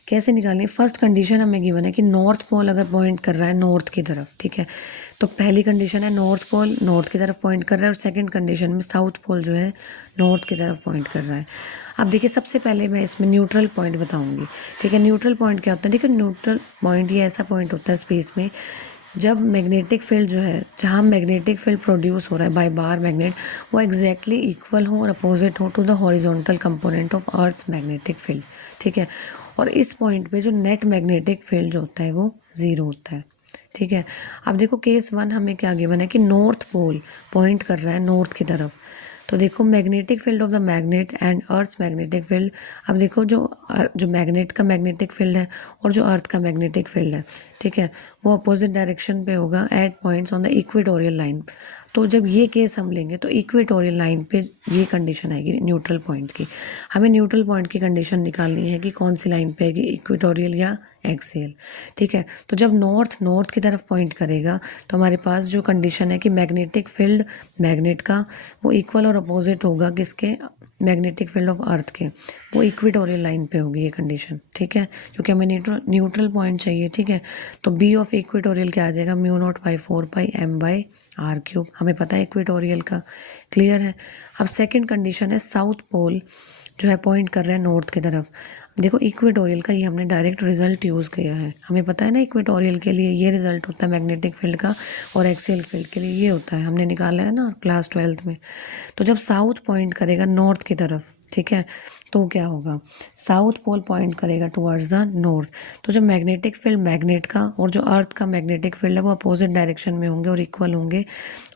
कैसे निकालनी है, फर्स्ट कंडीशन हमें गिवन है कि नॉर्थ पोल अगर पॉइंट कर रहा है नॉर्थ की तरफ, ठीक है, तो पहली कंडीशन है नॉर्थ पोल नॉर्थ की तरफ पॉइंट कर रहा है, और सेकंड कंडीशन में साउथ पोल जो है नॉर्थ की तरफ पॉइंट कर रहा है। अब देखिए सबसे पहले मैं इसमें न्यूट्रल पॉइंट बताऊंगी, ठीक है। न्यूट्रल पॉइंट क्या होता है, देखिए न्यूट्रल पॉइंट ये ऐसा पॉइंट होता है स्पेस में जब मैग्नेटिक फील्ड जो है, जहाँ मैग्नेटिक फील्ड प्रोड्यूस हो रहा है बाय बार मैग्नेट, वो एग्जैक्टली इक्वल हो और अपोजिट हो to the horizontal component of earth's magnetic field, ठीक है। और इस पॉइंट पे जो नेट मैग्नेटिक फील्ड जो होता है वो 0 होता है, ठीक है। अब देखो केस 1 हमें क्या गिवन है कि नॉर्थ पोल पॉइंट कर रहा है नॉर्थ की तरफ, तो देखो magnetic field of the magnet and earth's magnetic field. अब देखो जो मैग्नेट का मैग्नेटिक फील्ड है और जो अर्थ का मैग्नेटिक फील्ड है, ठीक है, वो अपोजिट डायरेक्शन पे होगा at points on the equatorial line. तो जब ये केस हम लेंगे तो इक्वेटोरियल लाइन पे ये कंडीशन आएगी न्यूट्रल पॉइंट की। हमें न्यूट्रल पॉइंट की कंडीशन निकालनी है कि कौन सी लाइन पे आएगी, इक्वेटोरियल या एक्सियल, ठीक है। तो जब नॉर्थ की तरफ पॉइंट करेगा तो हमारे पास जो कंडीशन है कि मैग्नेटिक फील्ड मैग्नेट का वो इक्वल और अपोजिट होगा किसके, मैग्नेटिक फील्ड ऑफ अर्थ के, वो इक्वेटोरियल लाइन पे होगी ये कंडीशन, ठीक है, क्योंकि हमें न्यूट्रल पॉइंट चाहिए, ठीक है। तो बी ऑफ इक्वेटोरियल क्या आ जाएगा, μ0/4πm/r³, हमें पता है इक्वेटोरियल का, क्लियर है। अब सेकंड कंडीशन है साउथ पोल जो है पॉइंट कर रहे हैं नॉर्थ की तरफ। देखो इक्वेटोरियल का ये हमने डायरेक्ट रिजल्ट यूज़ किया है, हमें पता है ना इक्वेटोरियल के लिए ये रिजल्ट होता है मैग्नेटिक फील्ड का, और एक्सियल फील्ड के लिए ये होता है, हमने निकाला है ना क्लास 12th में। तो जब साउथ पॉइंट करेगा नॉर्थ की तरफ, ठीक है, तो क्या होगा, साउथ पोल पॉइंट करेगा टुवर्ड्स द नॉर्थ, तो जब मैग्नेटिक फील्ड मैग्नेट का और जो अर्थ का मैग्नेटिक फील्ड है वो अपोजिट डायरेक्शन में होंगे और इक्वल होंगे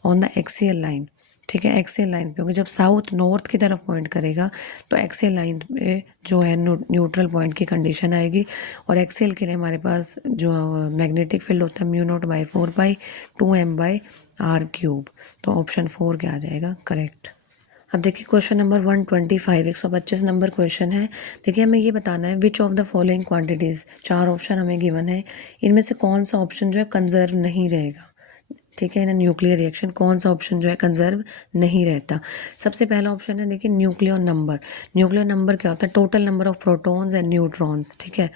ऑन द एक्सियल लाइन, ठीक है, एक्सेल लाइन पे होगी। जब साउथ नॉर्थ की तरफ पॉइंट करेगा तो एक्सेल लाइन पे जो है न्यूट्रल पॉइंट की कंडीशन आएगी। और एक्सेल के लिए हमारे पास जो मैग्नेटिक फील्ड होता है μ0/4π 2m/r³। तो ऑप्शन 4 क्या आ जाएगा करेक्ट। अब देखिए क्वेश्चन नंबर 125, 125 नंबर क्वेश्चन है। देखिए हमें ये बताना है which of the following quantities, 4 option हमें गिवन है, इनमें से कौन सा ऑप्शन जो है कंजर्व नहीं रहेगा। ठीक है, ना न्यूक्लियर रिएक्शन कौन सा ऑप्शन जो है कंजर्व नहीं रहता। सबसे पहला ऑप्शन है देखिए न्यूक्लियर नंबर। न्यूक्लियर नंबर क्या होता है, total number of protons and neutrons. ठीक है,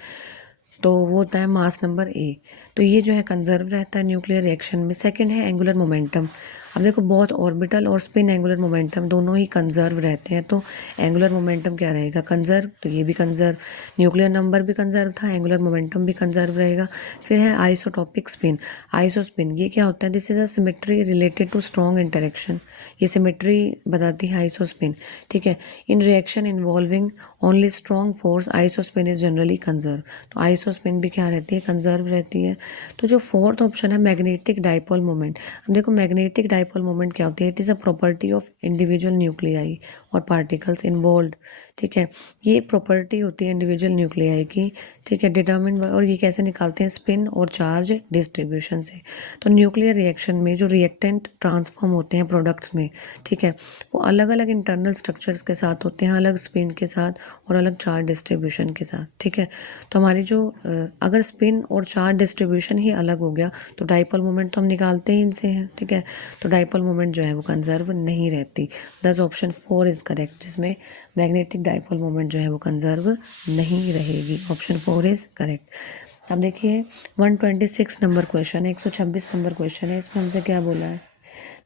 तो वो होता है मास नंबर ए। तो ये जो है कंजर्व रहता है न्यूक्लियर रिएक्शन में। सेकंड है एंगुलर मोमेंटम। अब देखो बोथ ऑर्बिटल और स्पिन एंगुलर मोमेंटम दोनों ही कंजर्व रहते हैं, तो एंगुलर मोमेंटम क्या रहेगा कंजर्व, तो ये भी कंजर्व। न्यूक्लियर नंबर भी कंजर्व था, एंगुलर मोमेंटम भी कंजर्व रहेगा। फिर है आइसोटॉपिक स्पिन। आइसोस्पिन ये क्या होता है, this is a symmetry related to strong interaction. ये सिमेट्री बताती है आइसोस्पिन। ठीक है, in reaction involving only strong force isospin is generally conserve. तो आइसोस्पिन भी क्या रहती है कंजर्व रहती है। तो जो फोर्थ ऑप्शन है मैग्नेटिक डाइपोल मोमेंट। अब देखो मैग्नेटिक डाइपोल मोमेंट क्या होती है, it is a property of individual nuclei और पार्टिकल्स इन्वॉल्व। ठीक है, ये प्रॉपर्टी होती है इंडिविजुअल न्यूक्लियाई की। ठीक है, डिटर्मिन, और ये कैसे निकालते हैं स्पिन और चार्ज डिस्ट्रीब्यूशन से। तो न्यूक्लियर रिएक्शन में जो रिएक्टेंट ट्रांसफॉर्म होते हैं प्रोडक्ट्स में, ठीक है, वो अलग अलग इंटरनल स्ट्रक्चर्स के साथ होते हैं, अलग स्पिन के साथ और अलग चार्ज डिस्ट्रीब्यूशन के साथ। ठीक है, तो हमारी जो अगर स्पिन और चार्ज डिस्ट्रीब्यूशन ही अलग हो गया तो डाइपोल मोमेंट तो हम निकालते ही इनसे हैं। ठीक है, तो डाइपोल मोमेंट जो है वो कंजर्व नहीं रहती। दस ऑप्शन 4 इज करेक्ट, जिसमें मैग्नेटिक डाइपोल मोमेंट जो है वो कंजर्व नहीं रहेगी। Option 4 is correct. अब देखिए 126 नंबर क्वेश्चन है, 126 नंबर क्वेश्चन है। इसमें हमसे क्या बोला है,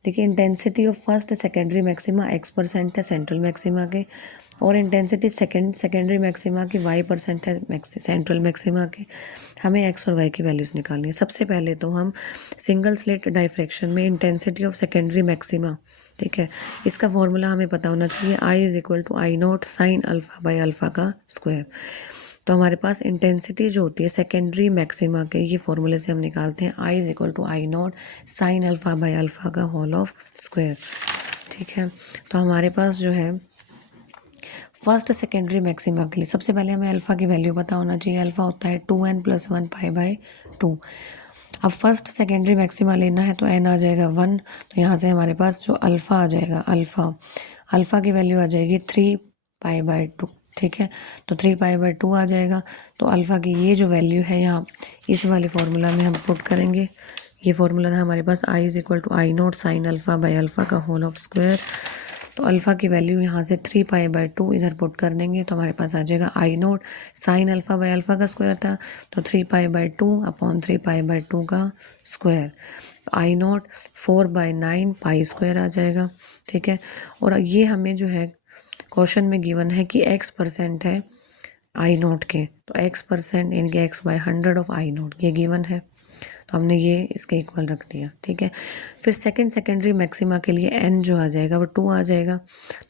देखिए intensity of first secondary maxima x% है सेंट्रल मैक्सिमा के, और इंटेंसिटी सेकेंडरी मैक्सिमा की y% है सेंट्रल मैक्सिमा के। हमें x और y की वैल्यूज़ निकालनी है। सबसे पहले तो हम सिंगल स्लिट डाइफ्रैक्शन में इंटेंसिटी ऑफ सेकेंडरी मैक्सिमा, ठीक है, इसका फॉर्मूला हमें पता होना चाहिए, I=I0 sin α/α का स्क्वायर। तो हमारे पास इंटेंसिटी जो होती है सेकेंडरी मैक्सिमा के, ये फॉर्मूले से हम निकालते हैं I=I0 sin α/α का होल ऑफ स्क्वायर। ठीक है, तो हमारे पास जो है फर्स्ट सेकेंडरी मैक्सिमा के लिए सबसे पहले हमें अल्फ़ा की वैल्यू पता होना चाहिए। अल्फ़ा होता है 2n + 1 π/2। अब फर्स्ट सेकेंडरी मैक्सिमा लेना है तो n आ जाएगा 1, तो यहाँ से हमारे पास जो अल्फ़ा आ जाएगा, अल्फ़ा की वैल्यू आ जाएगी 3 π/2। ठीक है, तो 3 π/2 आ जाएगा। तो अल्फ़ा की ये जो वैल्यू है यहाँ इस वाले फार्मूला में हम पुट करेंगे। ये फार्मूला था हमारे पास I=I0 sin α/α का होल ऑफ स्क्वायर। तो अल्फ़ा की वैल्यू यहाँ से 3 π/2 इधर पुट कर देंगे तो हमारे पास आ जाएगा I0 sin α/α का स्क्वायर था, तो 3 π/2 अपॉन 3 π/2 का स्क्वायर। I0 4/9 π² आ जाएगा। ठीक है, और ये हमें जो है क्वेश्चन में गिवन है कि x% है I0 के, तो x% यानी कि x/100 ऑफ I0 ये गिवन है, तो हमने ये इसके इक्वल रख दिया। ठीक है, फिर सेकेंडरी मैक्सिमा के लिए n जो आ जाएगा वो 2 आ जाएगा।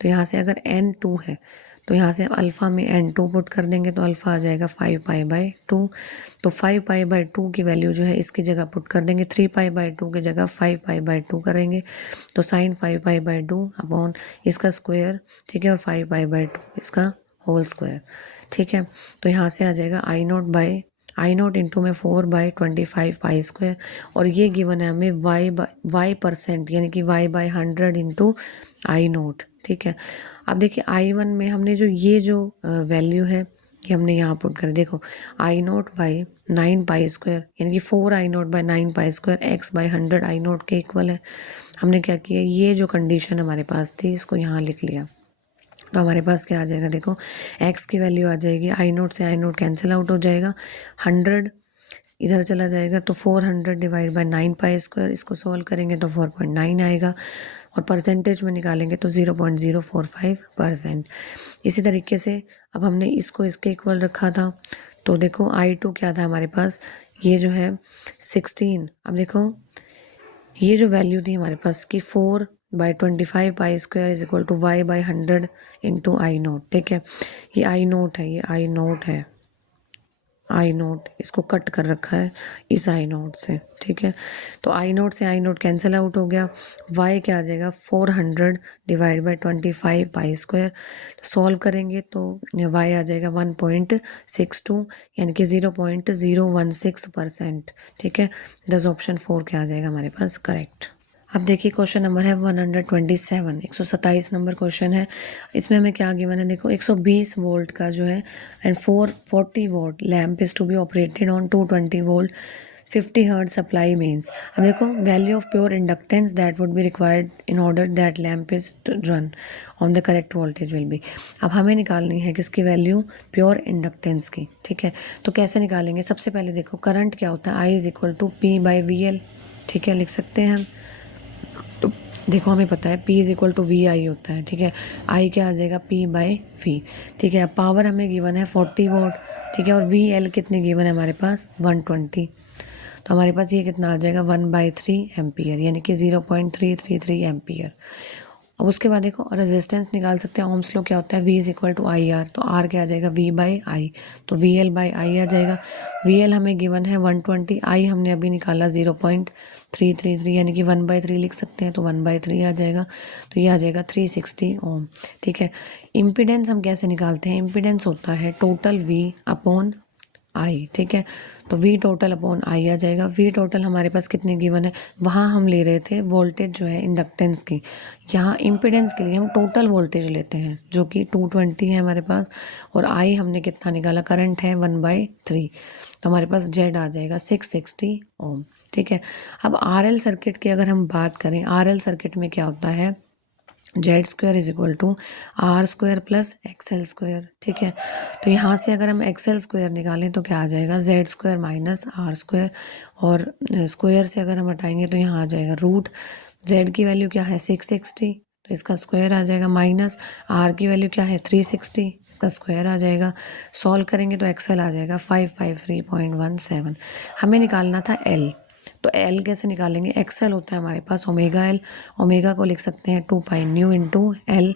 तो यहाँ से अगर n 2 है तो यहाँ से अल्फ़ा में n 2 पुट कर देंगे तो अल्फ़ा आ जाएगा 5 π/2। तो 5 π/2 की वैल्यू जो है इसकी जगह पुट कर देंगे, 3 π/2 की जगह 5 π/2 करेंगे, तो साइन 5 π/2 अपॉन इसका स्क्वायर। ठीक है, और 5 π/2 इसका होल स्क्वायर। ठीक है, तो यहाँ से आ जाएगा I0 इंटू में 4/25 π², और ये गिवन है हमें y% यानी कि y/100 इंटू I0। ठीक है, अब देखिए I1 में हमने जो ये जो वैल्यू है ये हमने यहाँ पुट कर, देखो I0/9 π² यानी कि 4I0/9 π² x/100 I0 के इक्वल है। हमने क्या किया, ये जो कंडीशन हमारे पास थी इसको यहाँ लिख लिया। तो हमारे पास क्या आ जाएगा, देखो x की वैल्यू आ जाएगी, I0 से I0 कैंसिल आउट हो जाएगा, 100 इधर चला जाएगा, तो 400 / 9 π², इसको सॉल्व करेंगे तो 4.9 आएगा, और परसेंटेज में निकालेंगे तो 0.045%। इसी तरीके से अब हमने इसको इसके इक्वल रखा था, तो देखो I2 क्या था हमारे पास, ये जो है 16। अब देखो ये जो वैल्यू थी हमारे पास कि 4/25 π² is equal to y/100 into I0। ठीक है, ये I0 है, ये I0 है। आई नोट, इसको कट कर रखा है इस आई नोट से, ठीक है। तो आई नोट से आई नोट कैंसिल आउट हो गया। वाई क्या आ जाएगा 400 divide by 25 pi square. Solve करेंगे तो वाई आ जाएगा 1.62 यानी कि 0.016%, ठीक है। दस ऑप्शन 4 क्या आ जाएगा हमारे पास करेक्ट। अब देखिए क्वेश्चन नंबर है 127, 127 नंबर क्वेश्चन है। इसमें हमें क्या गिवन है, देखो 120 वोल्ट का जो है and 440 volt lamp is to be operated on 220 volt 50 hertz supply means. अब देखो value of pure inductance that would be required in order that lamp is run on the correct voltage will be. अब हमें निकालनी है किसकी value, pure inductance की, ठीक है। तो कैसे निकालेंगे, सबसे पहले देखो करंट क्या होता है, I is equal to P by V L, ठीक है, लिख सकते हैं हम। तो देखो हमें पता है P is equal to V I होता है, ठीक है। I क्या आ जाएगा P बाई वी, ठीक है। पावर हमें गिवन है 40 वोल्ट, ठीक है, और वी एल कितनी गिवन है हमारे पास 120। तो हमारे पास ये कितना आ जाएगा 1/3 एम्पियर यानी कि 0.333 एम्पियर। अब उसके बाद देखो रेजिस्टेंस निकाल सकते हैं, ओम्स लॉ क्या होता है V is equal to I R, तो R क्या आ जाएगा V बाई आई, तो वी एल बाई आई आ जाएगा। वी एल हमें गिवन है 120, आई हमने अभी निकाला 0.333 यानी कि 1/3 लिख सकते हैं, तो 1/3 आ जाएगा, तो ये आ जाएगा 360 ओम, ठीक है। इम्पिडेंस हम कैसे निकालते हैं, इम्पिडेंस होता है टोटल V अपॉन आई, ठीक है। तो V टोटल अपॉन आई आ जाएगा। V टोटल हमारे पास कितने गिवन है, वहाँ हम ले रहे थे वोल्टेज जो है इंडक्टेंस की, यहाँ इम्पिडेंस के लिए हम टोटल वोल्टेज लेते हैं जो कि 220 है हमारे पास, और आई हमने कितना निकाला, करंट है 1/3, तो हमारे पास Z आ जाएगा 660 ओम, ठीक है। अब RL सर्किट की अगर हम बात करें, RL सर्किट में क्या होता है, Z square is equal to R square plus XL square, ठीक है। तो यहाँ से अगर हम एक्सएल स्क्वायर निकालें तो क्या आ जाएगा Z square minus R square, और स्क्वायर से अगर हम हटाएंगे तो यहाँ आ जाएगा रूट। जेड की वैल्यू क्या है 660, तो इसका स्क्वायर आ जाएगा, माइनस आर की वैल्यू क्या है 360, इसका स्क्वायर आ जाएगा। सॉल्व करेंगे तो एक्सएल आ जाएगा 553.17। हमें निकालना था एल, तो एल कैसे निकालेंगे, एक्सएल होता है हमारे पास ओमेगा एल, ओमेगा को लिख सकते हैं 2 pi new into L,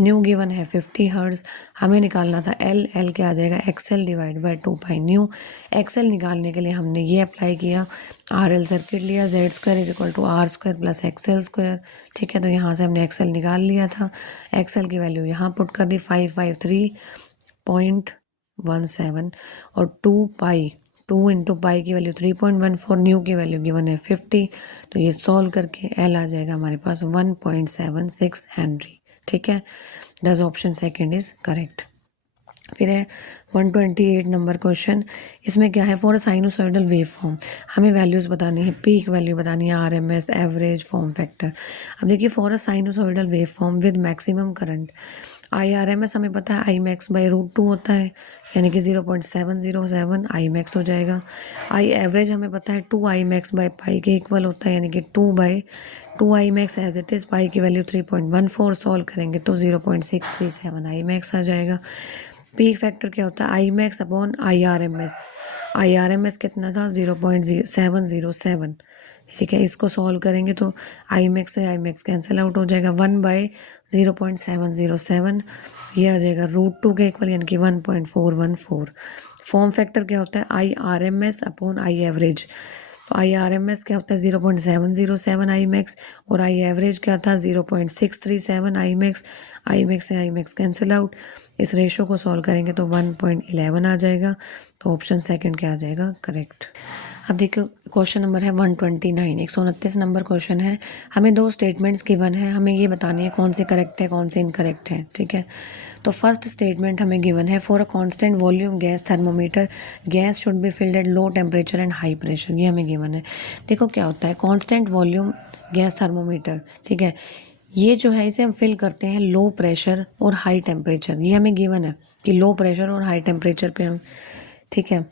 new given है 50 हर्ट्ज, हमें निकालना था एल, एल क्या आ जाएगा XL divide by 2 pi nu. XL निकालने के लिए हमने ये अप्लाई किया, आर एल सर्किट लिया, Z square is equal to R square plus XL square, ठीक है। तो यहाँ से हमने एक्सएल निकाल लिया था, एक्सएल की वैल्यू यहाँ पुट कर दी 553.17, और 2 पाई 2 इंटू पाई की वैल्यू 3.14, न्यू की वैल्यू गिवन है 50, तो ये सॉल्व करके एल आ जाएगा हमारे पास 1.76 हेनरी, ठीक है। दस ऑप्शन सेकंड इज करेक्ट। फिर है 128 नंबर क्वेश्चन, इसमें क्या है, for a sinusoidal wave form हमें वैल्यूज़ बतानी है, पीक वैल्यू बतानी है, आरएमएस, एवरेज, फॉर्म फैक्टर। अब देखिए for a sinusoidal wave form with maximum current, I R M S हमें पता है आई मैक्स बाई √2 होता है यानी कि 0.707 आई मैक्स हो जाएगा। आई एवरेज हमें पता है 2 आई मैक्स बाई पाई के इक्वल होता है यानी कि 2 I max as it is, pi की वैल्यू 3.14, सॉल्व करेंगे तो 0.637 आई मैक्स आ जाएगा। पीक फैक्टर क्या होता है, I max upon I R M S, I R M S कितना था 0.707, ठीक है। इसको सॉल्व करेंगे तो आई मैक्स से आई मैक्स कैंसिल आउट हो जाएगा, 1/0.707, ये आ जाएगा √2 के इक्वल यानी कि 1.414। फॉर्म फैक्टर क्या होता है, I R M S upon I average, तो आई आर एम एस क्या होता है 0.707 आई मैक्स, और आई एवरेज क्या था 0.637 आई मैक्स, आई मैक्स से आई मैक्स कैंसिल आउट, इस रेशो को सॉल्व करेंगे तो 1.11 आ जाएगा, तो ऑप्शन सेकंड क्या आ जाएगा करेक्ट। अब देखो क्वेश्चन नंबर है 129, 129 नंबर क्वेश्चन है, हमें दो स्टेटमेंट्स गिवन है, हमें ये बतानी है कौन से करेक्ट है कौन से इनकरेक्ट है, ठीक है। तो फर्स्ट स्टेटमेंट हमें गिवन है, for a constant volume gas thermometer gas should be filled at low temperature and high pressure, ये हमें गिवन है। देखो क्या होता है कांस्टेंट वॉल्यूम गैस थर्मोमीटर, ठीक है, ये जो है इसे हम फिल करते हैं लो प्रेशर और हाई टेम्परेचर, ये हमें गिवन है कि लो प्रेशर और हाई टेम्परेचर पे हम, ठीक है।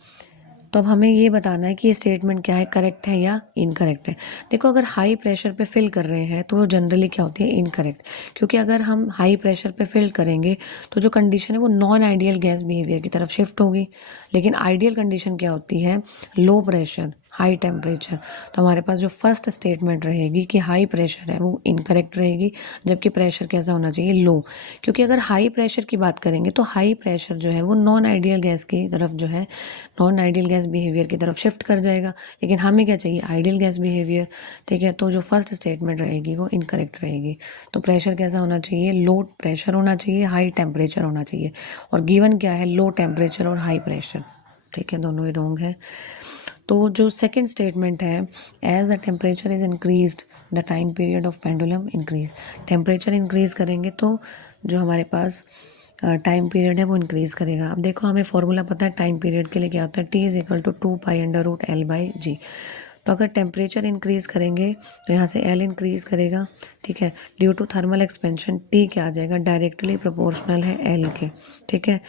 तो अब हमें ये बताना है कि ये स्टेटमेंट क्या है, करेक्ट है या इनकरेक्ट है। देखो अगर हाई प्रेशर पे फिल कर रहे हैं तो वो जनरली क्या होती है इनकरेक्ट, क्योंकि अगर हम हाई प्रेशर पे फिल करेंगे तो जो कंडीशन है वो नॉन आइडियल गैस बिहेवियर की तरफ शिफ्ट होगी, लेकिन आइडियल कंडीशन क्या होती है लो प्रेशर, हाई टेम्परेचर। तो हमारे पास जो फर्स्ट स्टेटमेंट रहेगी कि हाई प्रेशर है वो इनकरेक्ट रहेगी, जबकि प्रेशर कैसा होना चाहिए, लो। क्योंकि अगर हाई प्रेशर की बात करेंगे तो हाई प्रेशर जो है वो नॉन आइडियल गैस की तरफ जो है, नॉन आइडियल गैस बिहेवियर की तरफ शिफ्ट कर जाएगा, लेकिन हमें क्या चाहिए, आइडियल गैस बिहेवियर। ठीक है, तो जो फर्स्ट स्टेटमेंट रहेगी वो इनकरेक्ट रहेगी। तो प्रेशर कैसा होना चाहिए, लो प्रेशर होना चाहिए, हाई टेम्परेचर होना चाहिए, और गिवन क्या है, लो टेम्परेचर और हाई प्रेशर। ठीक है, दोनों ही रॉन्ग है। तो जो सेकेंड स्टेटमेंट है, as the temperature is increased the time period of pendulum increase. Temperature increase करेंगे तो जो हमारे पास टाइम पीरियड है वो इंक्रीज करेगा। अब देखो हमें फॉर्मूला पता है टाइम पीरियड के लिए, क्या होता है, T is equal to 2π√L/G। तो अगर टेम्परेचर इंक्रीज करेंगे तो यहाँ से L इंक्रीज करेगा। ठीक है, due to thermal expansion T क्या आ जाएगा, डायरेक्टली प्रोपोर्शनल है L के। ठीक है,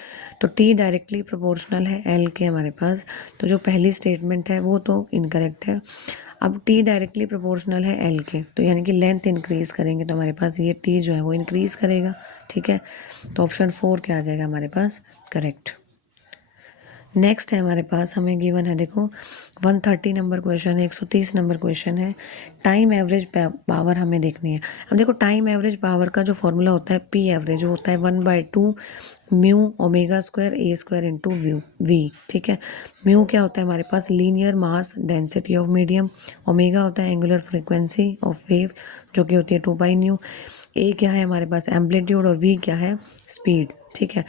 तो T डायरेक्टली प्रोपोर्शनल है L के हमारे पास। तो जो पहली स्टेटमेंट है वो तो इनकरेक्ट है। अब T डायरेक्टली प्रोपोर्शनल है L के, तो यानी कि लेंथ इंक्रीज करेंगे तो हमारे पास ये T जो है वो इंक्रीज करेगा। ठीक है, तो ऑप्शन 4 क्या आ जाएगा हमारे पास, करेक्ट। नेक्स्ट है हमारे पास, हमें गिवन है, देखो 130 नंबर क्वेश्चन है, 130 नंबर क्वेश्चन है। टाइम एवरेज पावर हमें देखनी है। अब देखो टाइम एवरेज पावर का जो फॉर्मूला होता है P एवरेज, वो होता है 1/2 mu omega square A square into V। ठीक है, म्यू क्या होता है हमारे पास, linear mass density of medium, omega होता है एंगुलर फ्रिक्वेंसी ऑफ वेव जो कि होती है 2π/न्यू, A क्या है हमारे पास, एम्पलीट्यूड, और V क्या है, स्पीड। ठीक है,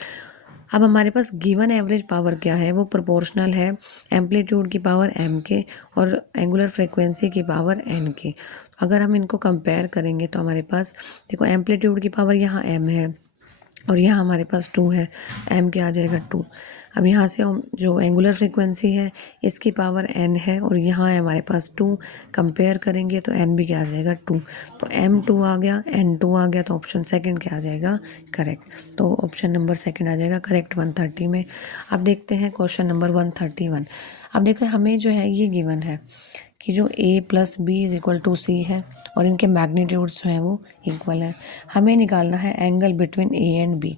अब हमारे पास गिवन एवरेज पावर क्या है, वो प्रोपोर्शनल है एम्पलीट्यूड की पावर m के और एंगुलर फ्रीक्वेंसी की पावर n के। अगर हम इनको कंपेयर करेंगे तो हमारे पास देखो एम्पलीट्यूड की पावर यहाँ m है और यहाँ हमारे पास 2 है, m क्या आ जाएगा 2। अब यहाँ से जो एंगुलर फ्रीक्वेंसी है इसकी पावर n है और यहाँ है हमारे पास 2, कंपेयर करेंगे तो n भी क्या आ जाएगा 2। तो m2 आ गया, n2 आ गया, तो ऑप्शन सेकंड क्या आ जाएगा, करेक्ट। तो ऑप्शन नंबर सेकंड आ जाएगा करेक्ट 130 में। अब देखते हैं क्वेश्चन नंबर 131। अब देखो हमें जो है ये गिवन है कि जो a + b = c है और इनके मैग्नीट्यूड्स जो हैं वो इक्वल है। हमें निकालना है angle between a and b,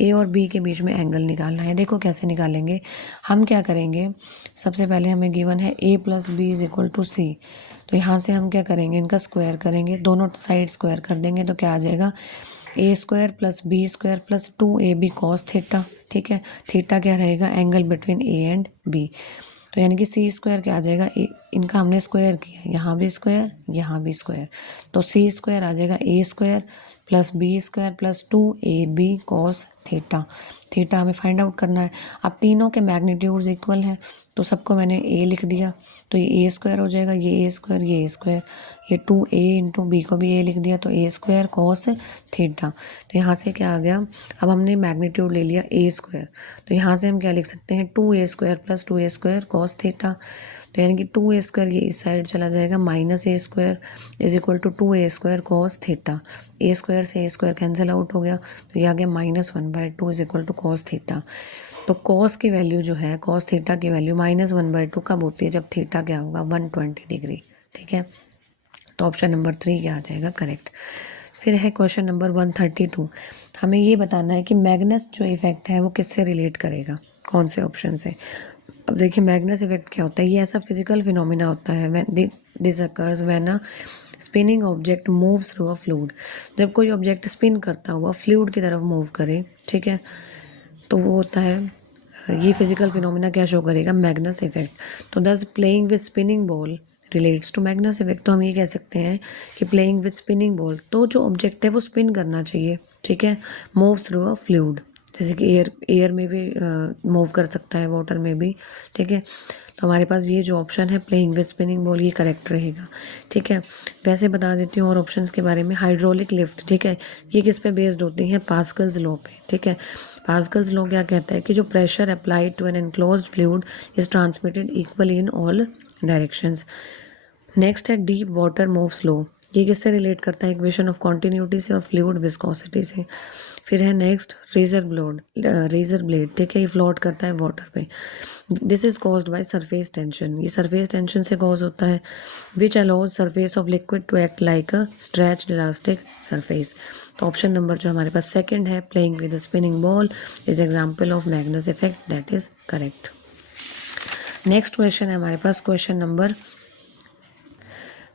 a और b के बीच में एंगल निकालना है। देखो कैसे निकालेंगे, हम क्या करेंगे, सबसे पहले हमें गिवन है a + b = c। तो यहाँ से हम क्या करेंगे, इनका स्क्वायर करेंगे, दोनों साइड स्क्वायर कर देंगे तो क्या आ जाएगा, a² + b² + 2ab cos theta. ठीक है, थीटा क्या रहेगा, angle between a and b। तो यानी कि c² क्या आ जाएगा, इनका हमने स्क्वायर किया, यहाँ भी स्क्वायर, यहाँ भी स्क्वायर, तो c² आ जाएगा a² + b² + 2ab cos theta. Theta हमें फाइंड आउट करना है। अब तीनों के मैग्नीट्यूड्स इक्वल हैं तो सबको मैंने a लिख दिया, तो ये a² हो जाएगा, ये a², ये a², ये 2a × b को भी a लिख दिया, तो a² cos थीटा। तो यहाँ से क्या आ गया, अब हमने मैग्नीट्यूड ले लिया a², तो यहाँ से हम क्या लिख सकते हैं, 2a² + 2a² cos थीटा। तो यानी कि 2a² ये इस साइड चला जाएगा, -a² = 2a² cos theta. a² से a² कैंसिल आउट हो गया, तो ये आ गया -1/2 = cos थीटा। तो cos की वैल्यू जो है, cos थीटा की वैल्यू -1/2 कब होती है, जब थीटा क्या होगा, 120 डिग्री। ठीक है, तो ऑप्शन नंबर 3 क्या आ जाएगा, करेक्ट। फिर है क्वेश्चन नंबर 132। हमें ये बताना है कि मैग्नस जो इफेक्ट है वो किससे रिलेट करेगा, कौन से ऑप्शन से। अब देखिए मैग्नस इफेक्ट क्या होता है, ये ऐसा फिजिकल फिनोमिना होता है when this occurs when a spinning object moves through a fluid. जब कोई ऑब्जेक्ट स्पिन करता हुआ फ्लूइड की तरफ मूव करे, ठीक है, तो वो होता है, ये फिजिकल फिनोमिना क्या शो करेगा, मैग्नस इफेक्ट। तो thus playing with spinning ball relates to Magnus effect. तो हम ये कह सकते हैं कि प्लेइंग विद स्पिनिंग बॉल, तो जो ऑब्जेक्ट है वो स्पिन करना चाहिए, ठीक है, मूव थ्रू अ फ्लूइड, जैसे कि एयर में भी मूव कर सकता है, वाटर में भी। ठीक है, तो हमारे पास ये जो ऑप्शन है प्लेइंग विद स्पिनिंग बॉल, ये करेक्ट रहेगा। ठीक है, वैसे बता देती हूँ और ऑप्शंस के बारे में। हाइड्रोलिक लिफ्ट, ठीक है, ये किस पे बेस्ड होती है, पास्कल्स लॉ पे। ठीक है, पास्कल्स लॉ क्या कहता है कि जो pressure applied to an enclosed fluid is transmitted equally in all directions. Next है डीप वाटर मूव स्लो, ये किससे रिलेट करता है, इक्वेशन ऑफ कॉन्टिन्यूटी से और फ्लूइड विस्कोसिटी से। फिर है नेक्स्ट रेजर ब्लेड, ठीक है, ये फ्लोट करता है वाटर पे। This is caused by surface tension, ये सरफेस टेंशन से कॉज होता है, which allows surface of liquid to act like a stretched elastic surface. तो ऑप्शन नंबर जो हमारे पास सेकंड है, playing with a spinning ball is example of Magnus effect, that is correct. Next question है हमारे पास question number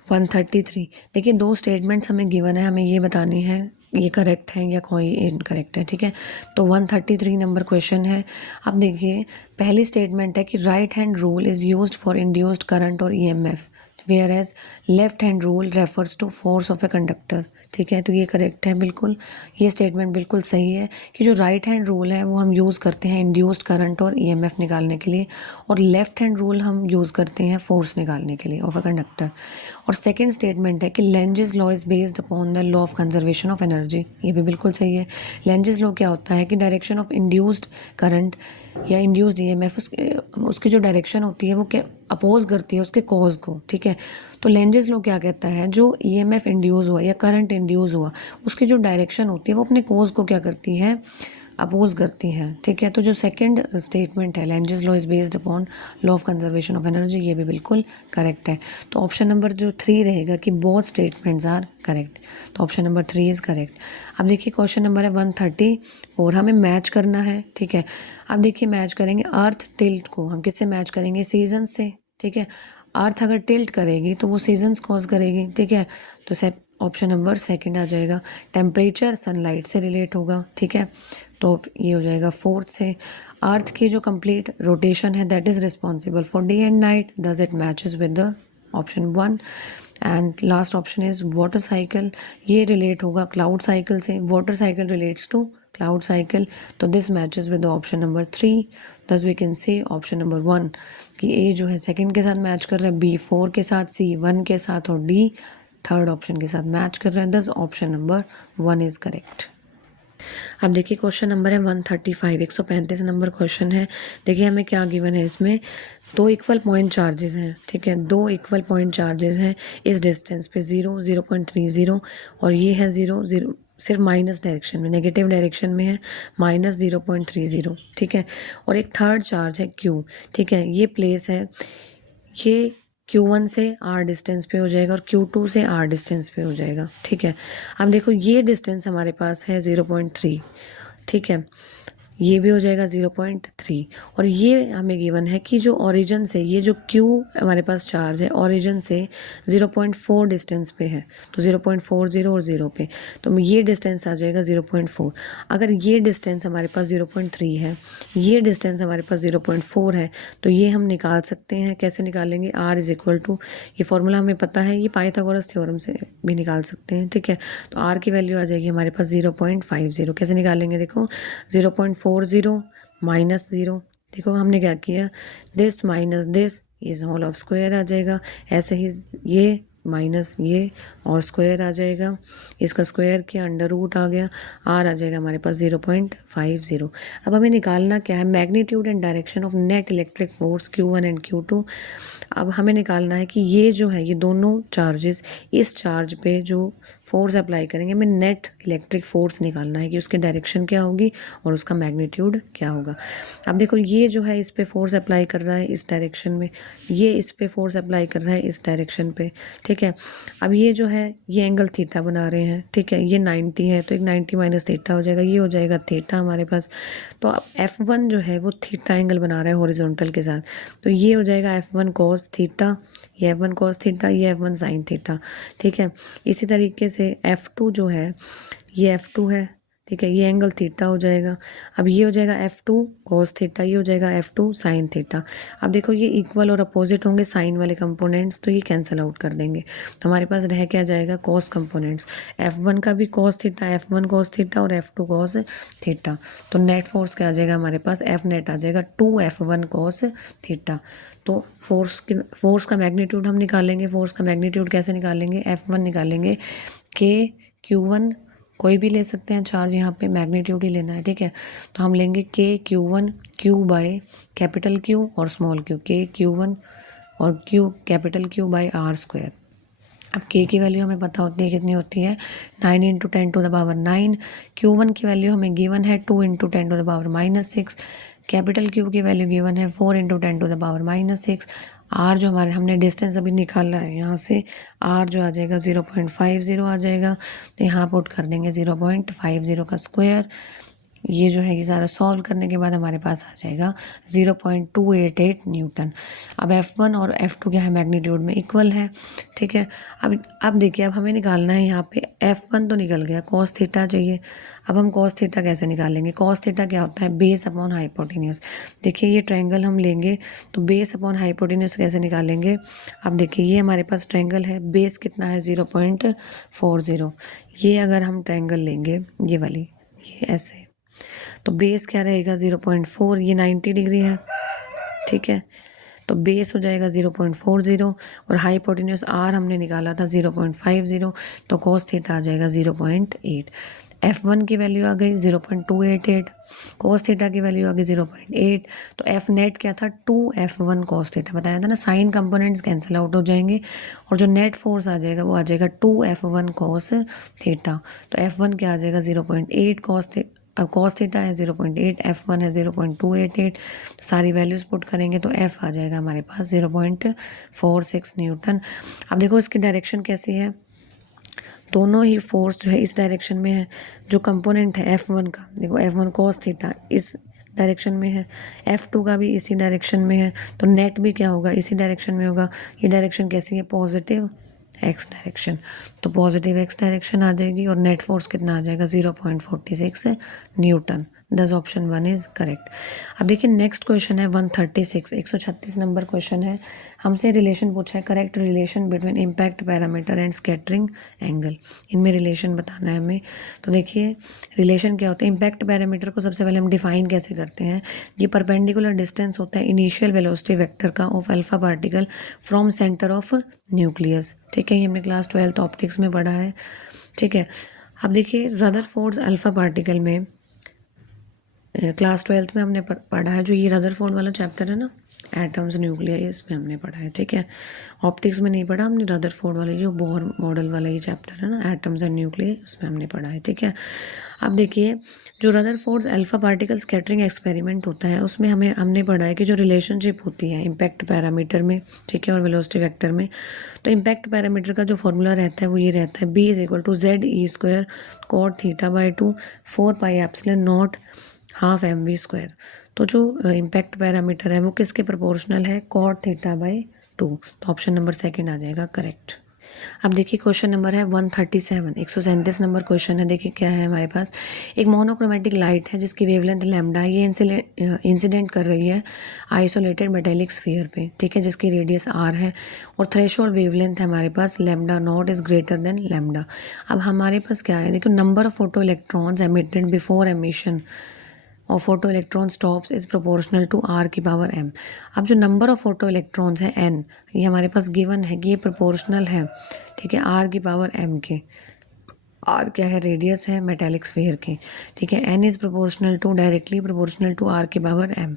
133। देखिए दो statements हमें गिवन है, हमें ये बतानी है ये करेक्ट है या कोई इनकरेक्ट है, ठीक है। तो 133 नंबर क्वेश्चन है। अब देखिए पहली स्टेटमेंट है कि right hand rule is used for induced current और EMF whereas left hand rule refers to force of a conductor, ठीक है। तो ये करेक्ट है बिल्कुल, ये स्टेटमेंट बिल्कुल सही है कि जो राइट हैंड रूल है वो हम यूज़ करते हैं इंड्यूस्ड करंट और ईएमएफ निकालने के लिए, और लेफ्ट हैंड रूल हम यूज़ करते हैं फोर्स निकालने के लिए ऑफ अ कंडक्टर। और सेकंड स्टेटमेंट है कि Lenz's law is based upon the law of conservation of energy, ये भी बिल्कुल सही है। लेंजेस लॉ क्या होता है कि डायरेक्शन ऑफ इंड्यूस्ड करंट या इंड्यूस्ड ईएमएफ उसकी जो डायरेक्शन होती है वो क्या अपोज करती है उसके कॉज को, ठीक है। तो लेंजेस लॉ क्या कहता है, जो ईएमएफ इंड्यूस हुआ या करंट इंड्यूस हुआ उसकी जो डायरेक्शन होती है वो अपने कॉज को क्या करती है, अपोज करती हैं, ठीक है। तो जो सेकंड स्टेटमेंट है Lenz's law is based upon law of conservation of energy, ये भी बिल्कुल करेक्ट है। तो ऑप्शन नंबर जो 3 रहेगा कि बोथ स्टेटमेंट्स आर करेक्ट, तो ऑप्शन नंबर 3 इज़ करेक्ट। अब देखिए क्वेश्चन नंबर है 134, हमें मैच करना है, ठीक है। अब देखिए मैच करेंगे अर्थ टिल्ट को, हम किससे मैच करेंगे, सीजन से, ठीक है। अर्थ अगर टिल्ट करेगी तो वो सीजन्स कॉज करेगी, ठीक है। तो ऑप्शन नंबर सेकंड आ जाएगा। टेम्परेचर सनलाइट से रिलेट होगा, ठीक है। तो ये हो जाएगा फोर्थ से। अर्थ की जो कंप्लीट रोटेशन है that is responsible for day and night, thus it matches with the option 1। And last option is water cycle, ये रिलेट होगा क्लाउड साइकिल से, water cycle relates to cloud cycle, तो this matches with option number 3। Thus we can say option number 1 कि ए जो है second के साथ match कर रहा है, बी 4 के साथ, सी 1 के साथ और डी थर्ड ऑप्शन के साथ मैच कर रहे हैं। दस ऑप्शन नंबर 1 इज़ करेक्ट। अब देखिए क्वेश्चन नंबर है 135, 135 नंबर क्वेश्चन है। देखिए हमें क्या गिवन है, इसमें दो इक्वल पॉइंट चार्जेस हैं, ठीक है। दो इक्वल पॉइंट चार्जेस हैं इस डिस्टेंस पे 0, 0.30 और ये है 0, 0 सिर्फ माइनस डायरेक्शन में, नेगेटिव डायरेक्शन में है -0.30, ठीक है। और एक थर्ड चार्ज है Q, ठीक है। ये प्लेस है, ये Q1 से R डिस्टेंस पे हो जाएगा और Q2 से R डिस्टेंस पे हो जाएगा, ठीक है। अब देखो ये डिस्टेंस हमारे पास है 0.3, ठीक है। ये भी हो जाएगा 0.3 और ये हमें गिवन है कि जो ओरिजिन से ये जो Q हमारे पास चार्ज है ओरिजिन से 0.4 डिस्टेंस पे है, तो 0.40 और 0 पे, तो ये डिस्टेंस आ जाएगा 0.4। अगर ये डिस्टेंस हमारे पास 0.3 है, ये डिस्टेंस हमारे पास 0.4 है, तो ये हम निकाल सकते हैं। कैसे निकालेंगे, R इज़ इक्वल टू, ये फॉर्मूला हमें पता है, ये पाइथागोरस थ्योरम से भी निकाल सकते हैं, ठीक है। तो R की वैल्यू आ जाएगी हमारे पास 0.50। कैसे निकालेंगे, देखो 0.40 माइनस 0, देखो हमने क्या किया, this minus this is whole of square आ जाएगा। ऐसे ही ये माइनस ये और स्क्वायर आ जाएगा, इसका स्क्वायर किया अंडर रूट आ गया, आर आ जाएगा हमारे पास 0.50। अब हमें निकालना क्या है, magnitude and direction of net electric force Q1 and Q2। अब हमें निकालना है कि ये जो है ये दोनों चार्जेस, इस चार्ज पे जो फोर्स अप्लाई करेंगे, हमें नेट इलेक्ट्रिक फोर्स निकालना है कि उसकी डायरेक्शन क्या होगी और उसका मैग्नीट्यूड क्या होगा। अब देखो ये जो है इस पे फोर्स अप्लाई कर रहा है इस डायरेक्शन में, ये इस पे फोर्स अप्लाई कर रहा है इस डायरेक्शन पे, ठीक है। अब ये जो है ये एंगल थीटा बना रहे हैं, ठीक है। ये 90 है तो एक 90 माइनस थीटा हो जाएगा, ये हो जाएगा थीटा हमारे पास। तो अब F1 जो है वो थीटा एंगल बना रहा है हॉरिजॉन्टल के साथ, तो ये हो जाएगा F1 कॉस थीटा, ये F1 कॉस थीटा, ये F1 साइन थीटा, ठीक है। इसी तरीके से F2 जो है ये F2 है, ठीक है, ये एंगल थीटा हो जाएगा। अब ये हो जाएगा F2 कॉस थीटा, ये हो जाएगा F2 साइन थीटा। अब देखो ये इक्वल और अपोजिट होंगे साइन वाले कंपोनेंट्स, तो ये कैंसिल आउट कर देंगे, तो हमारे पास रह क्या जाएगा, कॉस कंपोनेंट्स। F1 का भी cos theta, F1 cos theta और F2 कॉस थीटा, तो नेट फोर्स क्या आ जाएगा हमारे पास, F नेट आ जाएगा 2F1 कॉस थीटा। तो फोर्स का मैग्नीट्यूड हम निकालेंगे, फोर्स का मैग्नीट्यूड कैसे निकालेंगे, F1 निकालेंगे K Q1, कोई भी ले सकते हैं चार्ज, यहाँ पे मैग्नीट्यूड ही लेना है, ठीक है। तो हम लेंगे K/Q1 Q by capital Q और स्मॉल q, K/Q1 और Q capital Q bye R²। अब K की वैल्यू हमें पता होती है कितनी होती है, 9 × 10⁻⁹। Q1 की वैल्यू हमें गिवन है 2 × 10⁻⁻6। कैपिटल Q की वैल्यू गिवन है 4 × 10⁻⁻6। R जो हमारे हमने डिस्टेंस अभी निकाला है यहाँ से, R जो आ जाएगा 0.50 आ जाएगा, तो यहाँ पुट कर देंगे 0.50 का स्क्वायर, ये जो है ये सारा सॉल्व करने के बाद हमारे पास आ जाएगा 0.288 न्यूटन। अब F1 और F2 क्या है, मैग्नीट्यूड में इक्वल है। ठीक है, अब देखिए, अब हमें निकालना है यहाँ पे F1 तो निकल गया, कॉस थीटा चाहिए। अब हम कॉस थीटा कैसे निकालेंगे? कॉस थीटा क्या होता है? Base upon hypotenuse. देखिए ये ट्रायंगल हम लेंगे तो बेस अपॉन हाइपोटेन्यूज कैसे निकालेंगे? अब देखिए ये हमारे पास ट्रायंगल है, बेस कितना है 0.40। ये अगर हम ट्रायंगल लेंगे ये वाली, ये ऐसे, तो बेस क्या रहेगा 0.4, ये 90 डिग्री है। ठीक है, तो बेस हो जाएगा 0.40 और हाइपोटेन्यूज आर हमने निकाला था 0.50, तो कॉस थीटा आ जाएगा 0.8। F1 की वैल्यू आ गई 0.288, कॉस थीटा की वैल्यू आ गई 0.8, तो F नेट क्या था 2F1 कॉस थीटा, बताया था ना, साइन कंपोनेंट्स कैंसिल आउट हो जाएंगे और जो नेट फोर्स आ जाएगा वो आ जाएगा 2F1 कॉस थीटा। तो F1 क्या आ जाएगा 0.8 कॉस थीटा, अब कॉस थीटा है 0.8, F1 है 0.288, तो सारी वैल्यूज पुट करेंगे तो F आ जाएगा हमारे पास 0.46 न्यूटन। अब देखो इसकी डायरेक्शन कैसी है, दोनों ही फोर्स जो है इस डायरेक्शन में है। जो कंपोनेंट है F1 का, देखो F1 कॉस थीटा इस डायरेक्शन में है, F2 का भी इसी डायरेक्शन में है, तो नेट भी क्या होगा, इसी डायरेक्शन में होगा। ये डायरेक्शन कैसी है, पॉजिटिव एक्स डायरेक्शन, तो पॉजिटिव एक्स डायरेक्शन आ जाएगी और नेट फोर्स कितना आ जाएगा 0.46 न्यूटन। दस ऑप्शन 1 इज करेक्ट। अब देखिए नेक्स्ट क्वेश्चन है 136, 136 नंबर क्वेश्चन है। हमसे रिलेशन पूछा है, correct relation between impact parameter and scattering angle. इनमें रिलेशन बताना है हमें। तो देखिए रिलेशन क्या होता है, इम्पैक्ट पैरामीटर को सबसे पहले हम डिफाइन कैसे करते हैं, ये परपेंडिकुलर डिस्टेंस होता है इनिशियल वेलोसिटी वेक्टर का of alpha particle from centre of nucleus. ठीक है, ये हमने क्लास 12 ऑप्टिक्स में पढ़ा है। ठीक है, अब देखिए रदरफोर्ड अल्फा पार्टिकल में क्लास 12 में हमने पढ़ा है, जो ये रदरफोर्ड वाला चैप्टर है ना, एटम्स न्यूक्लियर, इसमें हमने पढ़ा है। ठीक है, ऑप्टिक्स में नहीं पढ़ा हमने, रदरफोर्ड वाले जो बोर मॉडल वाला ये चैप्टर है ना, एटम्स एंड न्यूक्लियर, उसमें हमने पढ़ा है। ठीक है, अब देखिए जो Rutherford alpha particle scattering experiment होता है उसमें हमने पढ़ा है कि जो रिलेशनशिप होती है इम्पैक्ट पैरामीटर में, ठीक है, और वेलोसिटी वेक्टर में, तो इम्पैक्ट पैरामीटर का जो फॉर्मूला रहता है वो ये रहता है, B = ZE² cot θ/2 4πε0 half mv²। तो जो इम्पैक्ट पैरामीटर है वो किसके प्रोपोर्शनल है, cot θ/2। तो ऑप्शन नंबर सेकंड आ जाएगा करेक्ट। अब देखिए क्वेश्चन नंबर है 137, 137 नंबर क्वेश्चन है। देखिए क्या है हमारे पास, एक मोनोक्रोमेटिक लाइट है जिसकी वेवलेंथ लैम्डा, ये इंसिडेंट कर रही है आइसोलेटेड मेटेलिक स्फीयर पे, ठीक है, जिसकी रेडियस r है और थ्रेशोल्ड वेवलेंथ है हमारे पास λ0 इज ग्रेटर देन लैम्डा। अब हमारे पास क्या है, देखो number of photo electrons emitted before emission और photo electron stops is proportional to r⁻m। अब जो नंबर ऑफ फोटो इलेक्ट्रॉन्स है n, ये हमारे पास गिवन है कि ये प्रोपोर्शनल है, ठीक है, r⁻m के। r क्या है, रेडियस है मेटेलिक स्फीयर की, ठीक है, n is proportional to, directly proportional to r⁻m।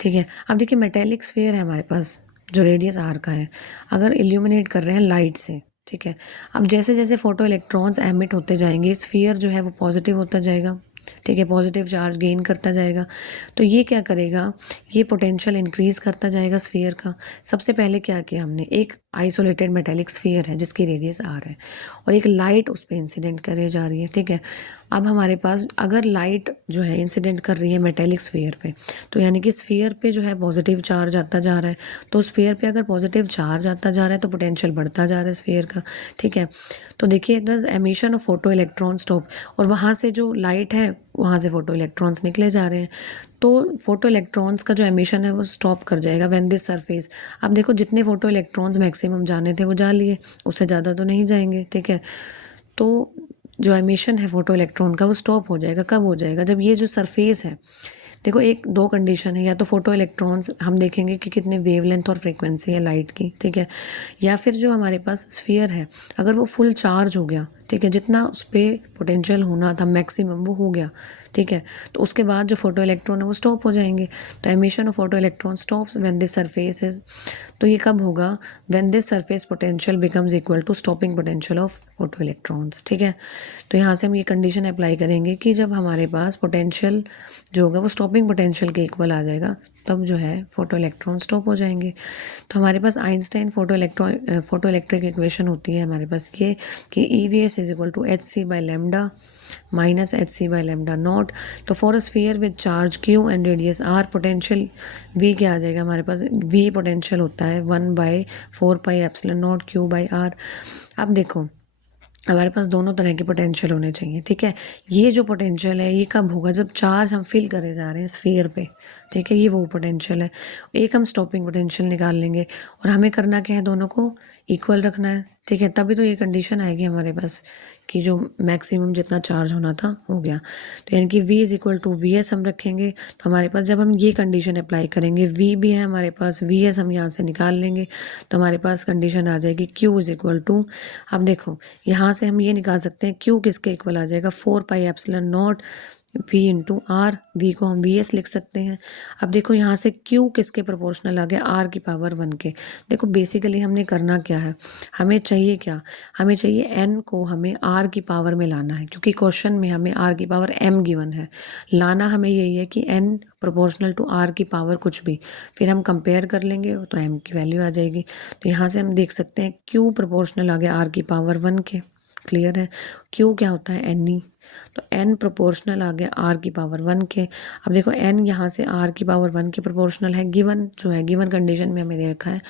ठीक है, अब देखिए मेटेलिक स्फीयर है हमारे पास जो रेडियस r का है, अगर इल्यूमिनेट कर रहे हैं लाइट से, ठीक है, अब जैसे जैसे फोटो इलेक्ट्रॉन्स एमिट होते जाएंगे स्फीयर जो है वो पॉजिटिव होता जाएगा, ठीक है, पॉजिटिव चार्ज गेन करता जाएगा। तो ये क्या करेगा, ये पोटेंशियल इंक्रीज करता जाएगा स्फीयर का। सबसे पहले क्या किया हमने, एक आइसोलेटेड मेटेलिक स्फीयर है जिसकी रेडियस r है और एक लाइट उस पर इंसिडेंट करे जा रही है। ठीक है, अब हमारे पास अगर लाइट जो है इंसिडेंट कर रही है मेटेलिक स्फीयर पे, तो यानी कि स्फीयर पे जो है पॉजिटिव चार्ज आता जा रहा है, तो स्फीयर पे अगर पॉजिटिव चार्ज आता जा रहा है तो पोटेंशियल बढ़ता जा रहा है स्फीयर का। ठीक है, तो देखिए दस emission of photo electron stop, और वहाँ से जो लाइट है वहाँ से फोटो इलेक्ट्रॉन्स निकले जा रहे हैं, तो फोटो इलेक्ट्रॉन्स का जो एमिशन है वो स्टॉप कर जाएगा व्हेन दिस सरफेस। अब देखो जितने फोटो इलेक्ट्रॉन्स मैक्सिमम जाने थे वो जा लिए, उससे ज़्यादा तो नहीं जाएंगे। ठीक है, तो जो एमिशन है फोटो इलेक्ट्रॉन का वो स्टॉप हो जाएगा। कब हो जाएगा, जब ये जो सरफेस है, देखो एक दो कंडीशन है, या तो फोटो इलेक्ट्रॉन्स हम देखेंगे कि कितने वेवलेंथ और फ्रीक्वेंसी है लाइट की, ठीक है, या फिर जो हमारे पास स्फीयर है अगर वो फुल चार्ज हो गया, ठीक है, जितना उस पर पोटेंशियल होना था मैक्सिमम वो हो गया, ठीक है, तो उसके बाद जो फोटो इलेक्ट्रॉन है वो स्टॉप हो जाएंगे। तो emission of photo electron stops when this surface is, तो ये कब होगा, when this surface potential becomes equal to stopping potential of photo electrons. ठीक है, तो यहाँ से हम ये कंडीशन अप्लाई करेंगे कि जब हमारे पास पोटेंशियल जो होगा वो स्टॉपिंग पोटेंशियल के इक्वल आ जाएगा, तब जो है फोटो इलेक्ट्रॉन स्टॉप हो जाएंगे। तो हमारे पास आइंस्टाइन फोटो इलेक्ट्रिक इक्वेशन होती है हमारे पास ये कि EV = is equal to h c by lambda minus h c by lambda naught. तो for a sphere with charge q and radius r, potential V क्या आ जाएगा हमारे पास, वी पोटेंशियल होता है 1/4πε0 क्यू बाई आर। अब देखो हमारे पास दोनों तरह के पोटेंशियल होने चाहिए, ठीक है। ये जो पोटेंशियल है ये कब होगा, जब चार्ज हम फिल करे जा रहे हैं स्फीयर पे, ठीक है, ये वो पोटेंशियल है। एक हम स्टॉपिंग पोटेंशियल निकाल लेंगे और हमें करना क्या है, दोनों को इक्वल रखना है, ठीक है। तभी तो ये कंडीशन आएगी हमारे पास कि जो मैक्सिमम जितना चार्ज होना था हो गया। तो यानी कि v is equal to V S हम रखेंगे, तो हमारे पास जब हम ये कंडीशन अप्लाई करेंगे, v भी है हमारे पास, वी एस हम यहाँ से निकाल लेंगे, तो हमारे पास कंडीशन आ जाएगी q इज इक्वल टू, अब देखो यहाँ से हम ये निकाल सकते हैं q किसके इक्वल आ जाएगा, 4πε0 v इंटू आर, वी को हम वी एस लिख सकते हैं। अब देखो यहाँ से q किसके प्रोपोर्शनल आ गया, r की पावर 1 के। देखो बेसिकली हमने करना क्या है, हमें चाहिए क्या, हमें चाहिए n को हमें r की पावर में लाना है, क्योंकि क्वेश्चन में हमें r की पावर m गिवन है। लाना हमें यही है कि n प्रोपोर्शनल टू r की पावर कुछ भी, फिर हम कंपेयर कर लेंगे तो m की वैल्यू आ जाएगी। तो यहाँ से हम देख सकते हैं q प्रोपोर्शनल आ गया r की पावर 1 के, क्लियर है। q क्या होता है, n, तो n प्रोपोर्शनल आ गया r की पावर 1 के। अब देखो n यहाँ से r की पावर 1 के प्रोपोर्शनल है, गिवन जो है, गिवन कंडीशन में हमें दे रखा है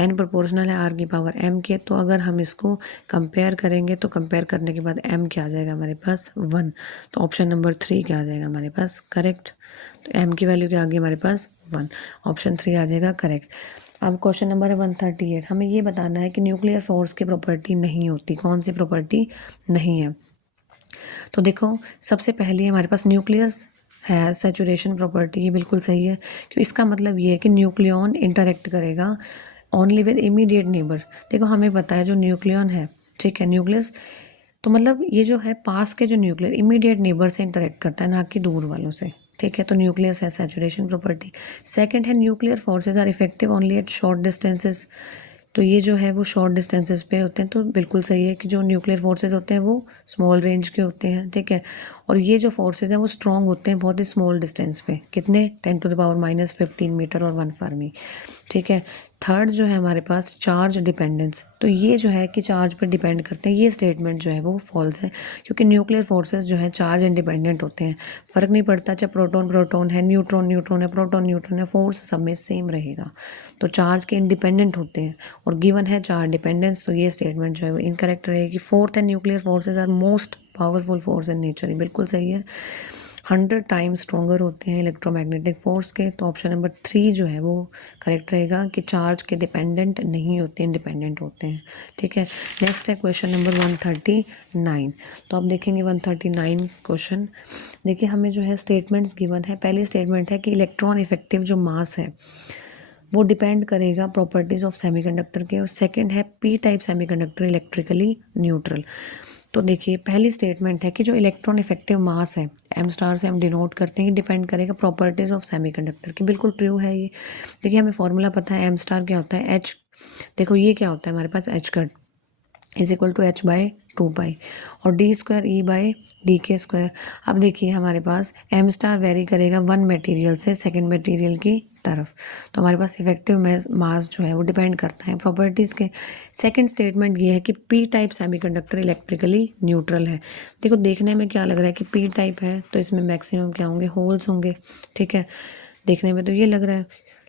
n प्रोपोर्शनल है r की पावर m के। तो अगर हम इसको कंपेयर करेंगे तो कंपेयर करने के बाद m क्या आ जाएगा हमारे पास, 1। तो ऑप्शन नंबर 3 क्या आ जाएगा हमारे पास, करेक्ट। तो m की वैल्यू क्या आ गई हमारे पास, 1, ऑप्शन 3 आ जाएगा करेक्ट। अब क्वेश्चन नंबर है 138, हमें ये बताना है कि न्यूक्लियर फोर्स की प्रॉपर्टी नहीं होती, कौन सी प्रॉपर्टी नहीं है। तो देखो सबसे पहले हमारे पास न्यूक्लियस है सैचुरेशन प्रॉपर्टी, ये बिल्कुल सही है, क्योंकि इसका मतलब ये है कि न्यूक्लियन इंटरेक्ट करेगा ओनली विद इमीडिएट नेबर। देखो हमें पता है जो न्यूक्लियन है, ठीक है, न्यूक्लियस, तो मतलब ये जो है पास के जो न्यूक्लियर इमीडिएट नेबर से इंटरेक्ट करता है, ना कि दूर वालों से, ठीक है। तो न्यूक्लियस है सैचुरेशन प्रॉपर्टी। सेकंड है nuclear forces are effective only at short distances, तो ये जो है वो शॉर्ट डिस्टेंसेस पे होते हैं। तो बिल्कुल सही है कि जो न्यूक्लियर फोर्सेज होते हैं वो स्मॉल रेंज के होते हैं, ठीक है। और ये जो फोर्सेज हैं वो स्ट्रॉन्ग होते हैं बहुत ही स्मॉल डिस्टेंस पे, कितने, 10⁻⁻15 मीटर और 1 फर्मी, ठीक है। थर्ड जो है हमारे पास चार्ज डिपेंडेंस, तो ये जो है कि चार्ज पर डिपेंड करते हैं, ये स्टेटमेंट जो है वो फॉल्स है, क्योंकि न्यूक्लियर फोर्सेस जो है चार्ज इंडिपेंडेंट होते हैं, फ़र्क नहीं पड़ता चाहे प्रोटॉन प्रोटॉन है, न्यूट्रॉन न्यूट्रॉन है, प्रोटॉन न्यूट्रॉन है, फोर्स सब में सेम रहेगा। तो चार्ज के इंडिपेंडेंट होते हैं और गिवन है चार्ज डिपेंडेंस, तो ये स्टेटमेंट जो है वो इनकरेक्ट रहेगी। फोर्थ है nuclear forces are most powerful force in nature, बिल्कुल सही है, 100 टाइम्स स्ट्रॉन्गर होते हैं इलेक्ट्रोमैग्नेटिक फोर्स के। तो ऑप्शन नंबर 3 जो है वो करेक्ट रहेगा कि चार्ज के डिपेंडेंट नहीं होते, इंडिपेंडेंट होते हैं, ठीक है। नेक्स्ट है क्वेश्चन नंबर 139। तो अब देखेंगे 139 क्वेश्चन, देखिए हमें जो है स्टेटमेंट्स गिवन है। पहली स्टेटमेंट है कि इलेक्ट्रॉन इफेक्टिव जो मास है वो डिपेंड करेगा प्रॉपर्टीज़ ऑफ सेमीकंडक्टर के, और सेकंड है P type semiconductor electrically neutral. तो देखिए पहली स्टेटमेंट है कि जो इलेक्ट्रॉन इफेक्टिव मास है एम स्टार से हम डिनोट करते हैं कि डिपेंड करेगा प्रॉपर्टीज़ ऑफ सेमीकंडक्टर की, बिल्कुल ट्रू है ये। देखिए हमें फॉर्मूला पता है एम स्टार क्या होता है, एच, देखो ये क्या होता है हमारे पास, h cut is equal to h/2π और d²E/dk²। अब देखिए हमारे पास एम स्टार वेरी करेगा वन मटेरियल से सेकंड मटेरियल की तरफ, तो हमारे पास इफेक्टिव मास जो है वो डिपेंड करता है प्रॉपर्टीज़ के। सेकंड स्टेटमेंट ये है कि P type semiconductor electrically neutral है। देखो देखने में क्या लग रहा है कि पी टाइप है तो इसमें मैक्सिमम क्या होंगे, होल्स होंगे, ठीक है, देखने में तो ये लग रहा है,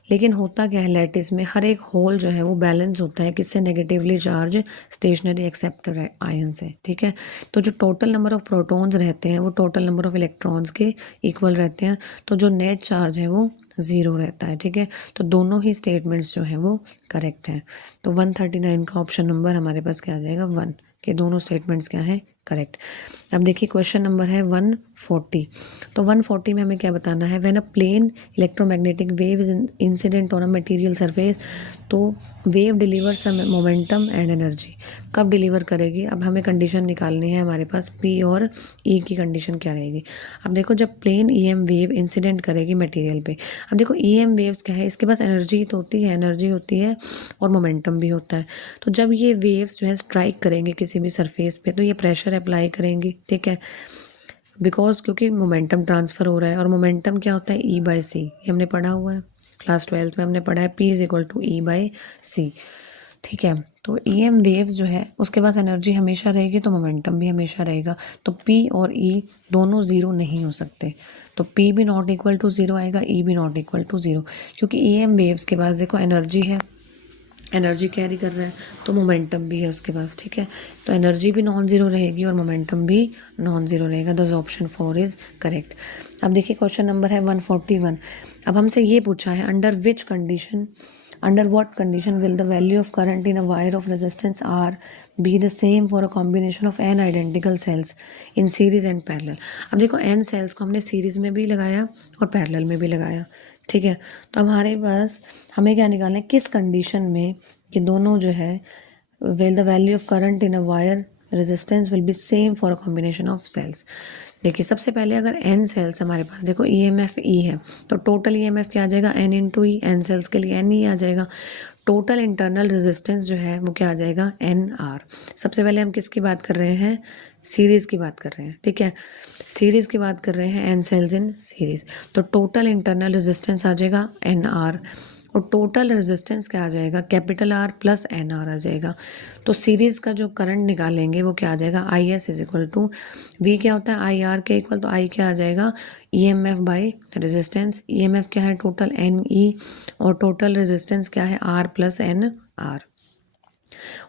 लेकिन होता क्या है लैटिस में हर एक होल जो है वो बैलेंस होता है किससे, negatively charge stationary acceptor ion से, ठीक है। तो जो टोटल नंबर ऑफ प्रोटॉन्स रहते हैं वो टोटल नंबर ऑफ इलेक्ट्रॉन्स के इक्वल रहते हैं, तो जो नेट चार्ज है वो 0 रहता है, ठीक है। तो दोनों ही स्टेटमेंट्स जो हैं वो करेक्ट हैं। तो 139 का ऑप्शन नंबर हमारे पास क्या आ जाएगा, 1, के दोनों स्टेटमेंट्स क्या हैं, करेक्ट। अब देखिए क्वेश्चन नंबर है 140। तो 140 में हमें क्या बताना है, when a plane electromagnetic wave is incident on a material surface, तो wave deliver some momentum and energy, कब डिलीवर करेगी। अब हमें कंडीशन निकालनी है हमारे पास, पी और ई की कंडीशन क्या रहेगी। अब देखो जब प्लेन ईएम वेव इंसिडेंट करेगी मटेरियल पे, अब देखो ईएम वेव्स क्या है, इसके पास एनर्जी तो होती है, एनर्जी होती है और मोमेंटम भी होता है। तो जब ये वेव्स जो है स्ट्राइक करेंगे किसी भी सरफेस पे तो ये प्रेशर अप्लाई करेंगी, ठीक है, बिकॉज क्योंकि मोमेंटम ट्रांसफ़र हो रहा है, और मोमेंटम क्या होता है, E/c, ये हमने पढ़ा हुआ है क्लास 12th में, हमने पढ़ा है P = E/c। ठीक है। तो EM वेव्स जो है उसके पास एनर्जी हमेशा रहेगी तो मोमेंटम भी हमेशा रहेगा। तो P और E दोनों ज़ीरो नहीं हो सकते, तो P भी नॉट इक्वल टू ज़ीरो आएगा, E भी नॉट इक्वल टू ज़ीरो, क्योंकि EM वेव्स के पास देखो एनर्जी है, एनर्जी कैरी कर रहा है, तो मोमेंटम भी है उसके पास। ठीक है, तो एनर्जी भी नॉन ज़ीरो रहेगी और मोमेंटम भी नॉन ज़ीरो रहेगा। दस ऑप्शन 4 इज़ करेक्ट। अब देखिए क्वेश्चन नंबर है 141। अब हमसे ये पूछा है under which condition, under what condition will the value of current in a wire of resistance R be the same for a combination of n identical cells in series and parallel। अब देखो n cells को हमने series में भी लगाया और parallel में भी लगाया। ठीक है, तो हमारे पास हमें क्या निकालना है, किस कंडीशन में कि दोनों जो है will the value of current in a wire resistance will be same for a combination of cells। देखिए सबसे पहले अगर n सेल्स हमारे पास, देखो EMF E है तो टोटल EMF क्या आ जाएगा, n इंटू ई, n सेल्स के लिए n ही आ जाएगा। टोटल इंटरनल रेजिस्टेंस जो है वो क्या आ जाएगा, NR। सबसे पहले हम किसकी बात कर रहे हैं, सीरीज़ की बात कर रहे हैं। ठीक है, सीरीज़ की बात कर रहे हैं, n सेल्स इन सीरीज़, तो टोटल इंटरनल रेजिस्टेंस आ जाएगा NR और टोटल रेजिस्टेंस क्या आ जाएगा, कैपिटल R प्लस NR आ जाएगा। तो सीरीज़ का जो करंट निकालेंगे वो क्या आ जाएगा, IS is equal to V क्या होता है IR के इक्वल, तो I क्या आ जाएगा EMF बाई रेजिस्टेंस। EMF क्या है टोटल NE और टोटल रेजिस्टेंस क्या है R प्लस NR।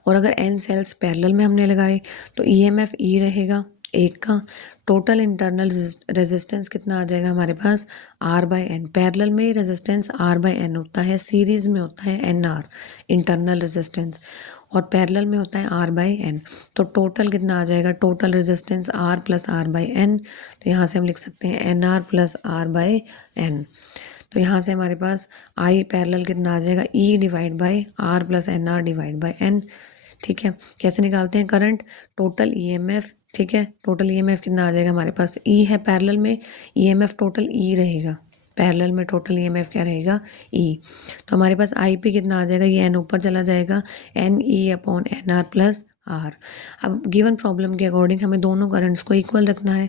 और अगर n सेल्स पैरेलल में हमने लगाए तो EMF E रहेगा एक का, टोटल इंटरनल रेजिस्टेंस कितना आ जाएगा हमारे पास R बाई एन। पैरेलल में रेजिस्टेंस R बाई एन होता है, सीरीज में होता है NR इंटरनल रेजिस्टेंस, और पैरेलल में होता है R बाई एन। तो टोटल कितना आ जाएगा, total resistance R plus R by N. तो यहाँ से हम लिख सकते हैं NR plus R by N. तो यहाँ से हमारे पास I पैरेलल कितना आ जाएगा, E divide by R plus NR divide by N। ठीक है, कैसे निकालते हैं करंट, टोटल EMF। ठीक है, टोटल EMF कितना आ जाएगा हमारे पास, E है पैरेलल में, EMF टोटल E रहेगा, पैरेलल में टोटल EMF क्या रहेगा E। तो हमारे पास IP कितना आ जाएगा, ये N ऊपर चला जाएगा, NE upon NR plus R। अब गिवन प्रॉब्लम के अकॉर्डिंग हमें दोनों करंट्स को इक्वल रखना है,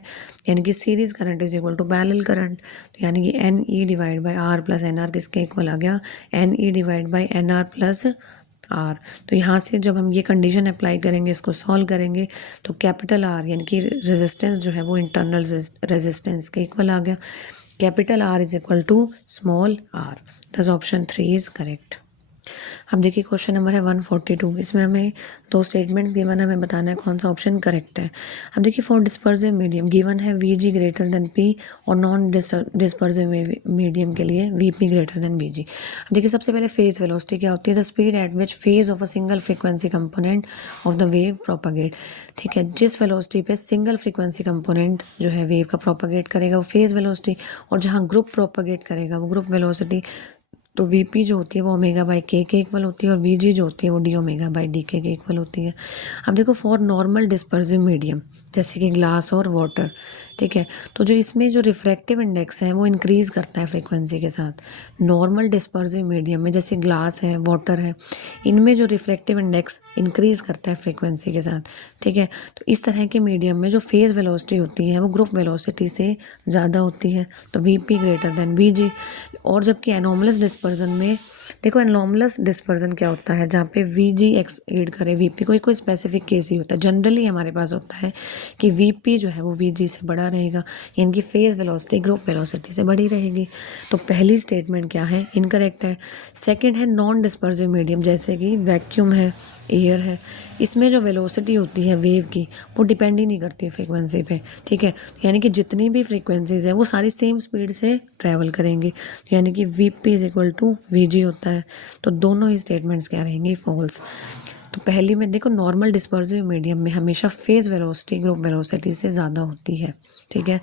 यानी कि series current is equal to parallel current. तो यानी कि NE divide by R plus NR किसके इक्वल आ गया, NE divide by NR plus R। तो यहाँ से जब हम ये कंडीशन अप्लाई करेंगे, इसको सॉल्व करेंगे, तो कैपिटल R यानी कि रेजिस्टेंस जो है वो इंटरनल रेजिस्टेंस के इक्वल आ गया। Capital R is equal to small r। Thus option 3 is correct. अब देखिए क्वेश्चन नंबर है 142। इसमें हमें दो स्टेटमेंट्स गिवन है, हमें बताना है कौन सा ऑप्शन करेक्ट है। अब देखिए फॉर डिस्पर्सिव मीडियम गिवन है VG ग्रेटर देन P और नॉन डिस्पर्सिव मीडियम के लिए VP ग्रेटर देन VG। अब देखिए सबसे पहले फेज वेलोसिटी क्या होती है, the speed at which phase of a single frequency component of the wave propagate. ठीक है, जिस वेलोसिटी पे सिंगल फ्रीक्वेंसी कंपोनेंट जो है वेव का प्रोपागेट करेगा वो फेज वेलोसिटी, और जहाँ ग्रुप प्रोपागेट करेगा वो ग्रुप वेलोसिटी। तो VP जो होती है वो ओमेगा बाई के इक्वल होती है और VG जो होती है वो D ओमेगा बाई डी के इक्वल होती है। अब देखो फॉर नॉर्मल डिस्पर्सिव मीडियम जैसे कि ग्लास और वाटर, ठीक है, तो जो इसमें जो रिफ्रैक्टिव इंडेक्स है वो इंक्रीज़ करता है फ्रीक्वेंसी के साथ। नॉर्मल डिस्पर्सिव मीडियम में जैसे ग्लास है, वाटर है, इनमें जो रिफ्रैक्टिव इंडेक्स इंक्रीज़ करता है फ्रीक्वेंसी के साथ। ठीक है, तो इस तरह के मीडियम में जो फेज़ वेलोसिटी होती है वो ग्रुप वेलोसिटी से ज़्यादा होती है, तो VP ग्रेटर देन VG। और जबकि एनोमलस डिस्पर्जन में देखो, एनोमलस डिस्पर्जन क्या होता है, जहाँ पे VG एक्सीड करे VP, कोई स्पेसिफिक केस ही होता है। जनरली हमारे पास होता है कि VP जो है वो VG से बड़ा रहेगा, यानी कि फेज वेलोसिटी ग्रुप वेलोसिटी से बड़ी रहेगी। तो पहली स्टेटमेंट क्या है, इनकरेक्ट है। सेकंड है नॉन डिस्पर्सिव मीडियम जैसे कि वैक्यूम है, एयर है, इसमें जो वेलोसिटी होती है वेव की वो डिपेंड ही नहीं करती फ्रीक्वेंसी पे। ठीक है, यानी कि जितनी भी फ्रीक्वेंसीज है वो सारी सेम स्पीड से ट्रैवल करेंगे, यानी कि VP is equal to VG होता है। तो दोनों ही स्टेटमेंट्स क्या रहेंगी, फॉल्स। तो पहली में देखो नॉर्मल डिस्पर्सिव मीडियम में हमेशा फेज वेलोसिटी ग्रुप वेलोसिटी से ज़्यादा होती है। ठीक है,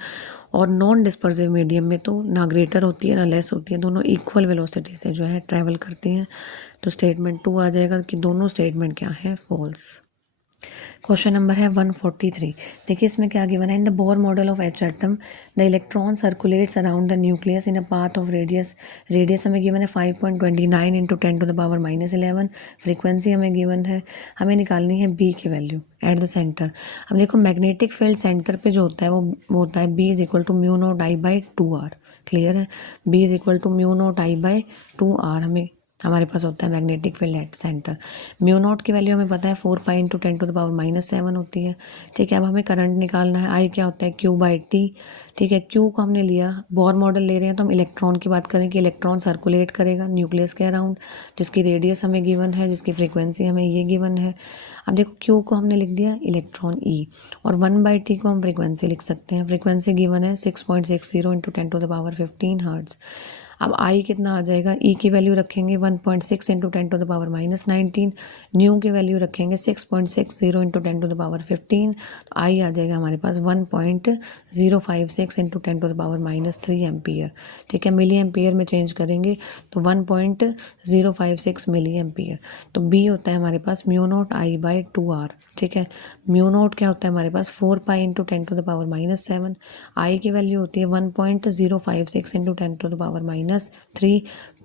और नॉन डिस्पर्सिव मीडियम में तो ना ग्रेटर होती है ना लेस होती है, दोनों इक्वल वेलोसिटी से जो है ट्रैवल करती हैं। तो स्टेटमेंट 2 आ जाएगा कि दोनों स्टेटमेंट क्या है, फॉल्स। क्वेश्चन नंबर है 143। देखिए इसमें क्या गिवन है, in the Bohr model of H atom the electron circulates around the nucleus in a path of radius हमें गिवन है 5.29 इंटू 10⁻11। फ्रीक्वेंसी हमें गिवन है, हमें निकालनी है B की वैल्यू एट द सेंटर। अब देखो मैग्नेटिक फील्ड सेंटर पे जो होता है वो होता है B is equal to μ0 I/2R। Clear है, B is equal to μ0 I/2R हमें हमारे पास होता है magnetic field at centre. Mu naught की वैल्यू हमें पता है 4 पाई इंटू 10⁻⁻7 होती है। ठीक है, अब हमें करंट निकालना है। आई क्या होता है Q/T। ठीक है, Q को हमने लिया, बोर मॉडल ले रहे हैं तो हम इलेक्ट्रॉन की बात करें कि इलेक्ट्रॉन सर्कुलेट करेगा न्यूक्लियस के अराउंड, जिसकी रेडियस हमें गिवन है, जिसकी फ्रीक्वेंसी हमें ये गिवन है। अब देखो Q को हमने लिख दिया इलेक्ट्रॉन E, और 1/T को हम फ्रीक्वेंसी लिख सकते हैं। फ्रीक्वेंसी गिवन है 6.60 इंटू 10⁻15 हर्ट्ज। अब आई कितना आ जाएगा, ई की वैल्यू रखेंगे 1.6 इंटू 10⁻⁻19, न्यू की वैल्यू रखेंगे 6.60 इंटू 10⁻15, तो आई आ जाएगा हमारे पास 1.056 इंटू 10⁻³ एम्पियर। ठीक है, मिली एम्पियर में चेंज करेंगे तो 1.056 मिली एम्पियर। तो बी होता है हमारे पास mu naught I by 2r। ठीक है, म्यू नॉट क्या होता है हमारे पास 4 पाई इंटू 10⁻⁻7, आई की वैल्यू होती है 1.056 इंटू 10⁻³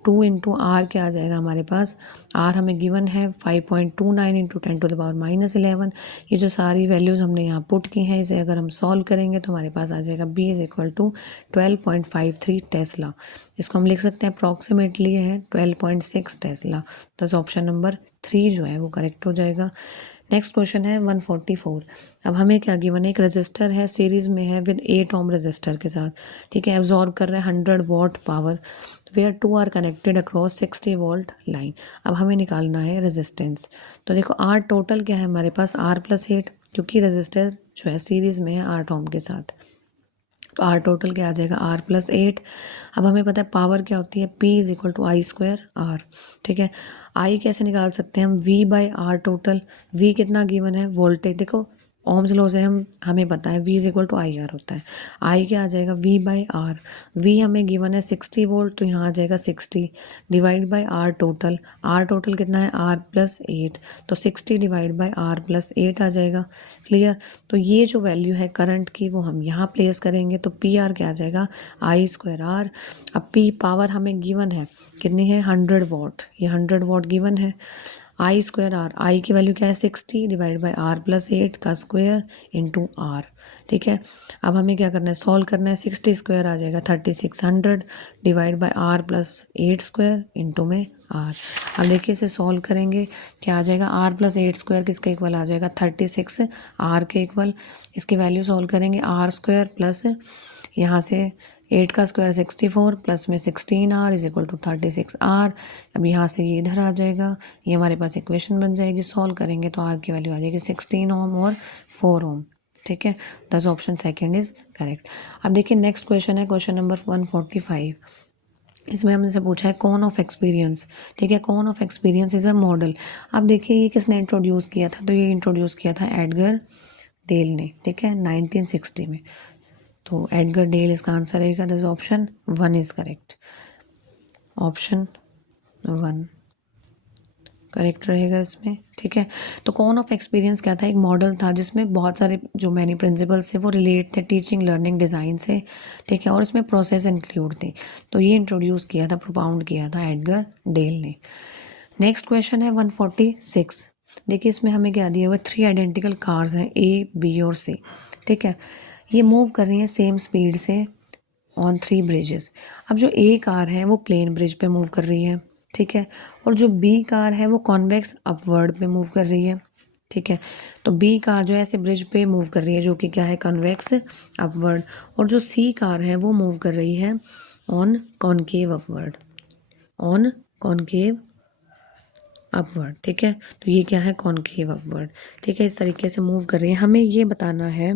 2 इंटू आर क्या आ जाएगा हमारे पास, आर हमें गिवन है 5.29 इंटू 10⁻11। ये जो सारी वैल्यूज़ हमने यहाँ पुट की हैं, इसे अगर हम सॉल्व करेंगे तो हमारे पास आ जाएगा B is equal to 12.53 tesla. इसको हम लिख सकते हैं अप्रॉक्सीमेटली है 12.6 टेस्ला। तो ऑप्शन नंबर 3 जो है वो करेक्ट हो जाएगा। नेक्स्ट क्वेश्चन है 144। अब हमें क्या गिवन है, एक रजिस्टर है, सीरीज में है विद 8 ओम रजिस्टर के साथ। ठीक है, एब्जॉर्ब कर रहे हैं 100 watt power, where 2 are connected across 60 volt line. अब हमें निकालना है रेजिस्टेंस। तो देखो आर टोटल क्या है हमारे पास, R+8, क्योंकि रजिस्टर जो है सीरीज में है 8 ओम के साथ, तो आर टोटल क्या आ जाएगा R+8। अब हमें पता है पावर क्या होती है, P is equal to I²R। ठीक है, आई कैसे निकाल सकते हैं हम, V/R टोटल। V कितना गिवन है, वोल्टेज, देखो ओम्स लॉ से हमें पता है V is equal to IR होता है। आई क्या आ जाएगा V/R, V हमें गिवन है 60 वोल्ट, तो यहाँ आ जाएगा 60 divide by R total. R total कितना है R+8, तो 60 डिवाइड बाई R+8 आ जाएगा। क्लियर, तो ये जो वैल्यू है करंट की वो हम यहाँ प्लेस करेंगे, तो PR क्या आ जाएगा I²R। अब P पावर हमें गिवन है कितनी है 100 वॉट, ये 100 वॉट गिवन है। I²R, आई की वैल्यू क्या है 60 डिवाइड बाई R+8 का स्क्वायर इंटू R। ठीक है, अब हमें क्या करना है, सॉल्व करना है। 60 स्क्वायर आ जाएगा 3600 divide by R+8 square into में R। अब देखिए इसे सॉल्व करेंगे, क्या आ जाएगा R+8 स्क्वायर किसके इक्वल आ जाएगा 36 R के इक्वल। इसकी वैल्यू सॉल्व करेंगे, R² प्लस यहाँ से 8 का स्क्वायर 64 प्लस में 16R is equal to 36R। अब यहाँ से ये इधर आ जाएगा, ये हमारे पास इक्वेशन बन जाएगी। सॉल्व करेंगे तो R की वैल्यू आ जाएगी 16 ओम और 4 ओम। ठीक है, दस ऑप्शन सेकंड इज करेक्ट। अब देखिए नेक्स्ट क्वेश्चन है क्वेश्चन नंबर 145। इसमें हमसे पूछा है कौन ऑफ एक्सपीरियंस। ठीक है, कौन of experience is a model. अब देखिए ये किसने इंट्रोड्यूस किया था, तो ये इंट्रोड्यूस किया था एडगर डेल ने। ठीक है, 1960 में। तो एडगर डेल इसका आंसर रहेगा, this option 1 is correct. Option 1 correct रहेगा इसमें। ठीक है, तो कौन ऑफ एक्सपीरियंस क्या था, एक मॉडल था जिसमें बहुत सारे जो मैनी प्रिंसिपल्स थे वो रिलेट थे टीचिंग लर्निंग डिज़ाइन से। ठीक है, और इसमें प्रोसेस इंक्लूड थे, तो ये इंट्रोड्यूस किया था, प्रोपाउंड किया था एडगर डेल ने। नेक्स्ट क्वेश्चन है 146। देखिए इसमें हमें क्या दिया हुआ है, 3 आइडेंटिकल कार्स हैं A, B और C। ठीक है, ये मूव कर रही हैं सेम स्पीड से ऑन 3 ब्रिजेस। अब जो A कार है वो प्लेन ब्रिज पे मूव कर रही है। ठीक है, और जो B कार है वो कॉन्वेक्स अपवर्ड पे मूव कर रही है। ठीक है, तो B कार जो है ऐसे ब्रिज पे मूव कर रही है जो कि क्या है कॉन्वेक्स अपवर्ड, और जो C कार है वो मूव कर रही है on concave upward, on concave upward. ठीक है, तो ये क्या है कॉनकेव अपवर्ड। ठीक है, इस तरीके से मूव कर रही है। हमें ये बताना है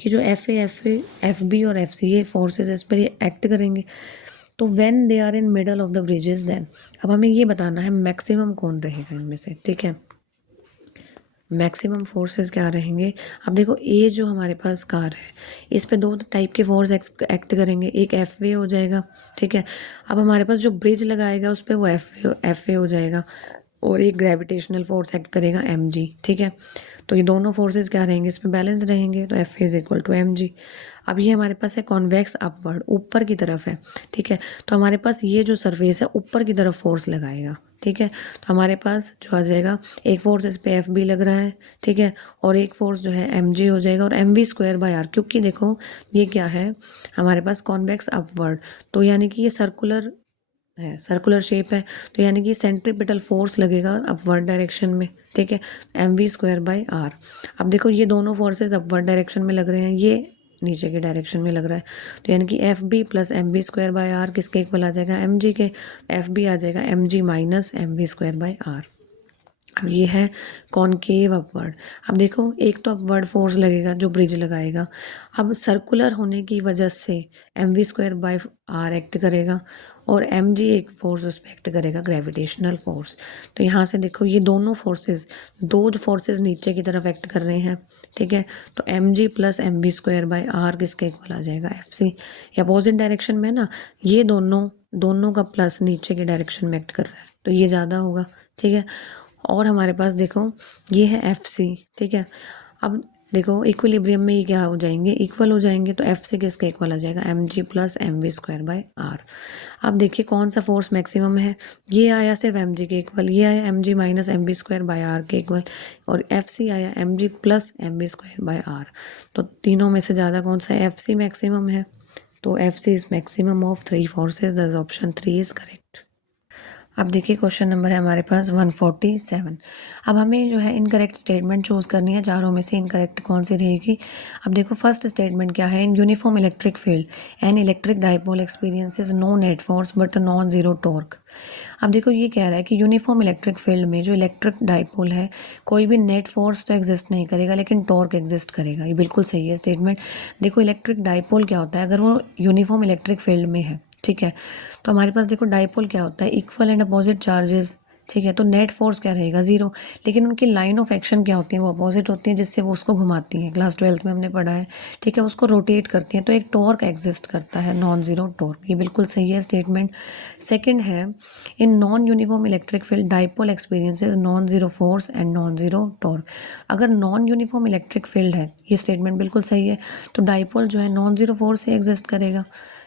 कि जो FB और FC ये फोर्सेस इस पर ये एक्ट करेंगे, तो when they are in middle of the bridges then. अब हमें ये बताना है मैक्सिमम कौन रहेगा इनमें से। ठीक है, मैक्सिमम फोर्सेस क्या रहेंगे। अब देखो ए जो हमारे पास कार है इस पे 2 टाइप के फोर्स एक्ट करेंगे, एक FA हो जाएगा। ठीक है, अब हमारे पास जो ब्रिज लगाएगा उस पर वो FA हो जाएगा, और एक ग्रेविटेशनल फोर्स एक्ट करेगा mg। ठीक है, तो ये दोनों फोर्सेस क्या रहेंगे, इस पे बैलेंस रहेंगे, तो FA is equal to mg। अब ये हमारे पास है कॉन्वेक्स अपवर्ड, ऊपर की तरफ है। ठीक है, तो हमारे पास ये जो सरफेस है ऊपर की तरफ फोर्स लगाएगा। ठीक है, तो हमारे पास जो आ जाएगा एक फोर्स इस पे FB लग रहा है। ठीक है, और एक फोर्स जो है mg हो जाएगा, और mv²/r, क्योंकि देखो ये क्या है हमारे पास कॉन्वेक्स अपवर्ड, तो यानी कि ये सर्कुलर है, सर्कुलर शेप है, तो यानी कि सेंट्रीपिटल फोर्स लगेगा अपवर्ड डायरेक्शन में, ठीक है, mv²/r। अब देखो ये दोनों फोर्सेस अपवर्ड डायरेक्शन में लग रहे हैं, ये नीचे के डायरेक्शन में लग रहा है, तो यानी कि FB + mv²/r किसके इक्वल आ जाएगा, mg के। FB आ जाएगा mg - mv²/r। अब ये है कॉनकेव अपवर्ड। अब देखो एक तो अपवर्ड फोर्स लगेगा जो ब्रिज लगाएगा, अब सर्कुलर होने की वजह से mv²/r एक्ट करेगा और mg एक फोर्स उस पर एक्ट करेगा, ग्रेविटेशनल फोर्स। तो यहाँ से देखो ये दोनों फोर्सेस, दो जो फोर्सेस नीचे की तरफ एक्ट कर रहे हैं, ठीक है, तो mg + mv²/r किसके इक्वल आ जाएगा, Fc। ये अपोजिट डायरेक्शन में ना, ये दोनों का प्लस नीचे के डायरेक्शन में एक्ट कर रहा है, तो ये ज़्यादा होगा, ठीक है। और हमारे पास देखो ये है Fc, ठीक है। अब देखो इक्विलिब्रियम में ये क्या हो जाएंगे, इक्वल हो जाएंगे, तो Fc किसके इक्वल आ जाएगा, mg + mv²/r। अब देखिए कौन सा फोर्स मैक्सिमम है, ये आया सिर्फ mg के इक्वल, ये आया mg - mv²/r के इक्वल, और Fc आया mg + mv²/r। तो तीनों में से ज़्यादा कौन सा है, Fc मैक्सिमम है, तो Fc is maximum of 3 forces, दस ऑप्शन 3 इज करेक्ट। अब देखिए क्वेश्चन नंबर है हमारे पास 147। अब हमें जो है इनकरेक्ट स्टेटमेंट चूज़ करनी है, चारों में से इनकरेक्ट कौन सी रहेगी। अब देखो फर्स्ट स्टेटमेंट क्या है, in uniform electric field an electric dipole experiences no net force but non zero torque. अब देखो ये कह रहा है कि यूनिफॉर्म इलेक्ट्रिक फील्ड में जो इलेक्ट्रिक डाइपोल है, कोई भी नेट फोर्स तो एग्जिस्ट नहीं करेगा लेकिन टॉर्क एग्जिस्ट करेगा। ये बिल्कुल सही है स्टेटमेंट। देखो इलेक्ट्रिक डाइपोल क्या होता है, अगर वो यूनिफॉर्म इलेक्ट्रिक फील्ड में है, ठीक है, तो हमारे पास देखो डाइपोल क्या होता है, इक्वल एंड अपोजिट चार्जेस, ठीक है, तो नेट फोर्स क्या रहेगा, जीरो। लेकिन उनकी लाइन ऑफ एक्शन क्या होती है, वो अपोजिट होती है, जिससे वो उसको घुमाती हैं, क्लास 12th में हमने पढ़ा है, ठीक है, उसको रोटेट करती हैं, तो एक टॉर्क एग्जिस्ट करता है, नॉन जीरो टॉर्क। ये बिल्कुल सही है स्टेटमेंट। सेकंड है, in non uniform electric field dipole experiences non zero force and non zero torque. अगर नॉन यूनिफॉर्म इलेक्ट्रिक फील्ड है, ये स्टेटमेंट बिल्कुल सही है, तो डाइपोल जो है नॉन जीरो फोर्स से एग्जिस्ट करेगा,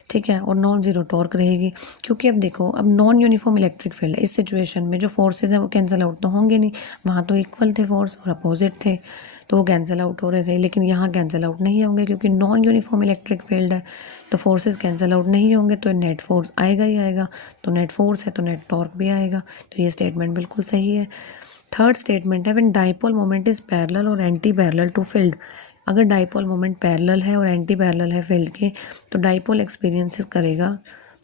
ठीक है, और नॉन जीरो टॉर्क रहेगी। क्योंकि अब देखो अब नॉन यूनिफॉर्म इलेक्ट्रिक फील्ड है, इस सिचुएशन में जो फोर्सेज हैं वो कैंसिल आउट तो होंगे नहीं, वहाँ तो इक्वल थे फोर्स और अपोजिट थे, तो वो कैंसिल आउट हो रहे थे, लेकिन यहाँ कैंसिल आउट नहीं होंगे क्योंकि नॉन यूनिफॉर्म इलेक्ट्रिक फील्ड है, तो फोर्सेज कैंसिल आउट नहीं होंगे, तो नेट फोर्स आएगा ही आएगा, तो नेट फोर्स है तो नेट टॉर्क भी आएगा, तो ये स्टेटमेंट बिल्कुल सही है। थर्ड स्टेटमेंट है, when dipole moment is parallel और एंटी पैरेलल टू फील्ड। अगर डाइपोल मोमेंट पैरेलल है और एंटी पैरेलल है फील्ड के, तो डाइपोल एक्सपीरियंस करेगा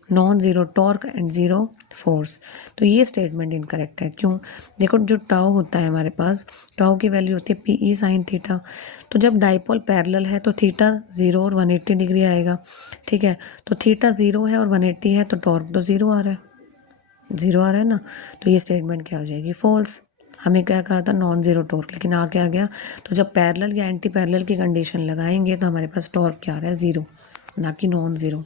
non zero torque and zero force. तो ये स्टेटमेंट इनकरेक्ट है। क्यों, देखो जो टाउ होता है हमारे पास, टाउ की वैल्यू होती है PE sin थीटा, तो जब डाइपोल पैरेलल है तो थीटा 0 और 180 डिग्री आएगा, ठीक है, तो थीटा 0 है और 180 है, तो टॉर्क तो 0 आ रहा है, 0 आ रहा है ना, तो ये स्टेटमेंट क्या हो जाएगी, फॉल्स। हमें क्या कहा था, नॉन जीरो टॉर्क, लेकिन आ क्या गया, तो जब पैरेलल या एंटी पैरेलल की कंडीशन लगाएंगे तो हमारे पास टॉर्क क्या आ रहा है, 0, ना कि नॉन जीरो।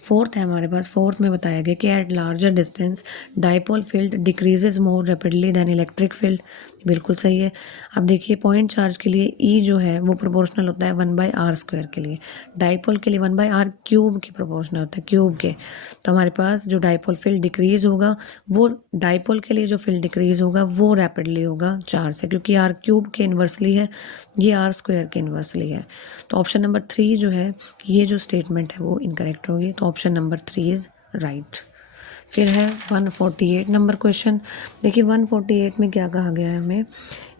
फोर्थ है हमारे पास, फोर्थ में बताया गया कि at larger distance dipole field decreases more rapidly than electric field. बिल्कुल सही है। अब देखिए पॉइंट चार्ज के लिए ई जो है वो प्रोपोर्शनल होता है 1/r² के लिए, डाइपोल के लिए 1/r³ की प्रोपोर्शनल होता है, क्यूब के। तो हमारे पास जो डाइपोल फील्ड डिक्रीज होगा, वो डाइपोल के लिए जो फील्ड डिक्रीज होगा वो रैपिडली होगा चार्ज से, क्योंकि r³ के इन्वर्सली है, ये r² के इन्वर्सली है। तो ऑप्शन नंबर 3 जो है, ये जो स्टेटमेंट है वो इनकरेक्ट होगी, तो ऑप्शन नंबर 3 इज राइट। फिर है 148 नंबर क्वेश्चन। देखिए 148 में क्या कहा गया है हमें,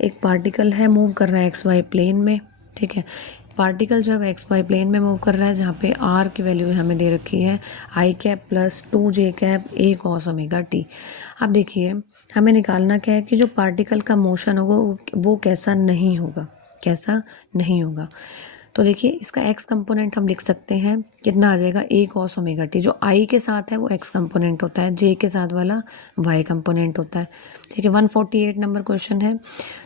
एक पार्टिकल है मूव कर रहा है XY प्लेन में, ठीक है, पार्टिकल जो है XY प्लेन में मूव कर रहा है, जहाँ पे r की वैल्यू हमें दे रखी है i cap plus 2j cap a cos omega t। अब देखिए हमें निकालना क्या है कि जो पार्टिकल का मोशन होगा वो कैसा नहीं होगा, कैसा नहीं होगा। तो देखिए इसका x कंपोनेंट हम लिख सकते हैं, कितना आ जाएगा, a cos ओमेगा t। जो i के साथ है वो x कंपोनेंट होता है, j के साथ वाला y कंपोनेंट होता है, ठीक है। 148 नंबर क्वेश्चन है,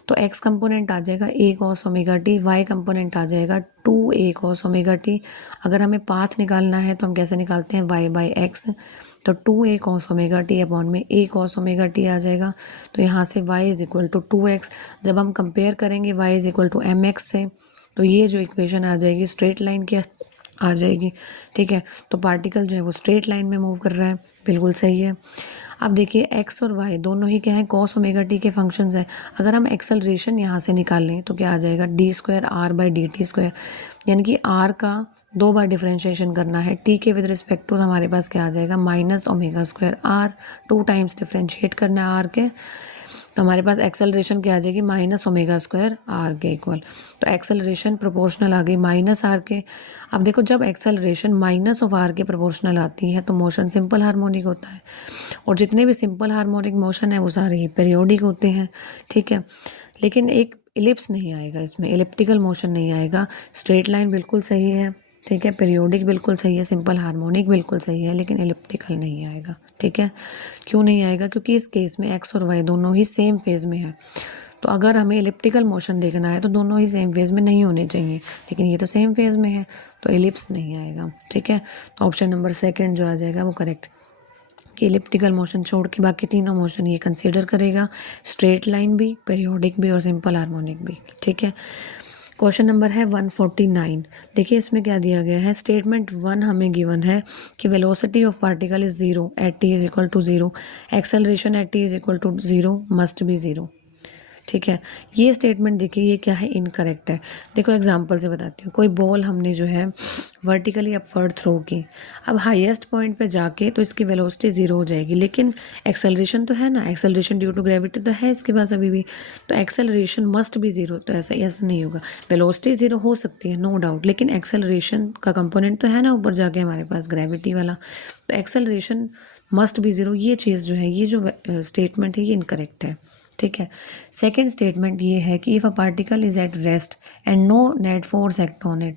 तो x कंपोनेंट आ जाएगा a cos omega t, y component आ जाएगा 2a cos ओमेगा t। अगर हमें पाथ निकालना है तो हम कैसे निकालते हैं, y/x, तो 2a cos omega t upon में a cos ओमेगा t आ जाएगा, तो यहाँ से y is equal to 2x। जब हम कंपेयर करेंगे y is equal to mx से, तो ये जो इक्वेशन आ जाएगी स्ट्रेट लाइन की आ जाएगी। ठीक है, तो पार्टिकल जो है वो स्ट्रेट लाइन में मूव कर रहा है, बिल्कुल सही है। अब देखिए एक्स और वाई दोनों ही क्या है, कॉस ओमेगा टी के फंक्शंस हैं। अगर हम एक्सेलरेशन यहाँ से निकाल लें तो क्या आ जाएगा, D square R by D T square, यानी कि आर का 2 बार डिफरेंशिएशन करना है, टी के विद रिस्पेक्ट टू हमारे पास क्या आ जाएगा, minus omega square R, 2 times differentiate करना है आर के, तो हमारे पास एक्सेलरेशन क्या आ जाएगी, माइनस ओमेगा स्क्वायर आर के इक्वल। तो एक्सेलरेशन प्रोपोर्शनल आ गई माइनस आर के। अब देखो जब एक्सेलरेशन माइनस ऑफ आर के प्रोपोर्शनल आती है तो मोशन सिंपल हार्मोनिक होता है, और जितने भी सिंपल हार्मोनिक मोशन है वो सारे ही पीरियोडिक होते हैं। ठीक है, लेकिन एक इलिप्स नहीं आएगा इसमें, इलिप्टिकल मोशन नहीं आएगा। स्ट्रेट लाइन बिल्कुल सही है, ठीक है, पीरियोडिक बिल्कुल सही है, सिंपल हार्मोनिक बिल्कुल सही है, लेकिन एलिप्टिकल नहीं आएगा। ठीक है, क्यों नहीं आएगा, क्योंकि इस केस में एक्स और वाई दोनों ही सेम फेज में है। तो अगर हमें एलिप्टिकल मोशन देखना है तो दोनों ही सेम फेज में नहीं होने चाहिए, लेकिन ये तो सेम फेज में है, तो एलिप्स नहीं आएगा। ठीक है, तो ऑप्शन नंबर सेकंड जो आ जाएगा वो करेक्ट, कि एलिप्टिकल मोशन छोड़ के बाकी तीनों मोशन ये कंसीडर करेगा, स्ट्रेट लाइन भी, पीरियोडिक भी और सिंपल हार्मोनिक भी। ठीक है, क्वेश्चन नंबर है 149। देखिए इसमें क्या दिया गया है, स्टेटमेंट 1 हमें गिवन है कि velocity of particle is 0 at T is equal to 0, acceleration at T is equal to 0 must be 0। ठीक है, ये स्टेटमेंट देखिए ये क्या है, इनकरेक्ट है। देखो एग्जांपल से बताती हूँ, कोई बॉल हमने जो है वर्टिकली अपवर्ड थ्रो की, अब हाईएस्ट पॉइंट पे जाके तो इसकी वेलोसिटी 0 हो जाएगी, लेकिन एक्सेलरेशन तो है ना, एक्सेलरेशन ड्यू टू ग्रेविटी तो है इसके पास अभी भी, तो एक्सेलरेशन मस्ट भी 0, तो ऐसा नहीं होगा। वेलोसिटी 0 हो सकती है नो डाउट, लेकिन एक्सेलरेशन का कंपोनेंट तो है ना ऊपर जाके हमारे पास ग्रेविटी वाला, तो एक्सेलरेशन मस्ट बी 0। ये चीज़ जो है, ये जो स्टेटमेंट है ये इनकरेक्ट है। ठीक है, सेकेंड स्टेटमेंट ये है कि if a particle is at rest and no net force act on it,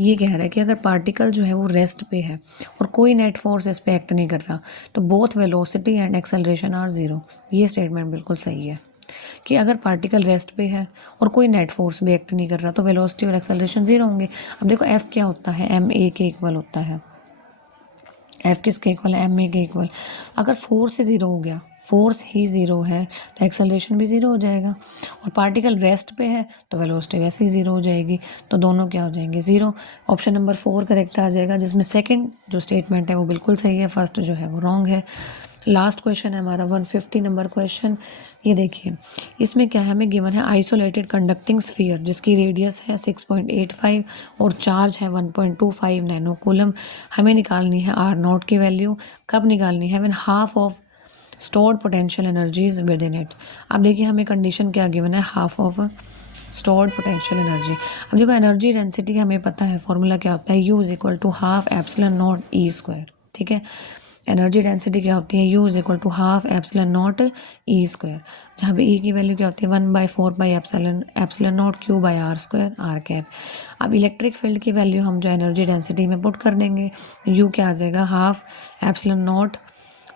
ये कह रहा है कि अगर पार्टिकल जो है वो रेस्ट पे है और कोई नेट फोर्स इस पे एक्ट नहीं कर रहा, तो both velocity and acceleration are 0। ये स्टेटमेंट बिल्कुल सही है कि अगर पार्टिकल रेस्ट पे है और कोई नेट फोर्स भी एक्ट नहीं कर रहा तो वेलोसिटी और एक्सेलरेशन 0 होंगे। अब देखो एफ क्या होता है, एम ए के इक्वल होता है। एफ किसके इक्वल है, एम ए के इक्वल। अगर फोर्स से 0 हो गया, फोर्स ही 0 है तो एक्सेलरेशन भी 0 हो जाएगा, और पार्टिकल रेस्ट पे है तो वेलोसिटी वैसे ही 0 हो जाएगी, तो दोनों क्या हो जाएंगे 0। ऑप्शन नंबर 4 करेक्ट आ जाएगा, जिसमें सेकंड जो स्टेटमेंट है वो बिल्कुल सही है, फर्स्ट जो है वो रॉन्ग है। लास्ट क्वेश्चन है हमारा 150 नंबर क्वेश्चन। ये देखिए इसमें क्या है, हमें गिवन है आइसोलेटेड कंडक्टिंग स्फीयर जिसकी रेडियस है 6.85 और चार्ज है 1.25 नैनो कूलम। हमें निकालनी है आर नॉट की वैल्यू। कब निकालनी है, when half of stored potential energies with in it. अब देखिए हमें कंडीशन क्या गिवन है, half of stored potential energy. अब देखो एनर्जी डेंसिटी हमें पता है, फॉर्मूला क्या होता है, U is equal to half epsilon naught E square. ठीक है, एनर्जी डेंसिटी क्या होती है, U is equal to half epsilon naught E square, जहाँ पे ई की वैल्यू क्या होती है 1/4 by epsilon naught Q by R square R cap. अब इलेक्ट्रिक फील्ड की वैल्यू हम जो एनर्जी डेंसिटी में पुट कर देंगे, यू क्या आ जाएगा हाफ एप्सिलॉन नॉट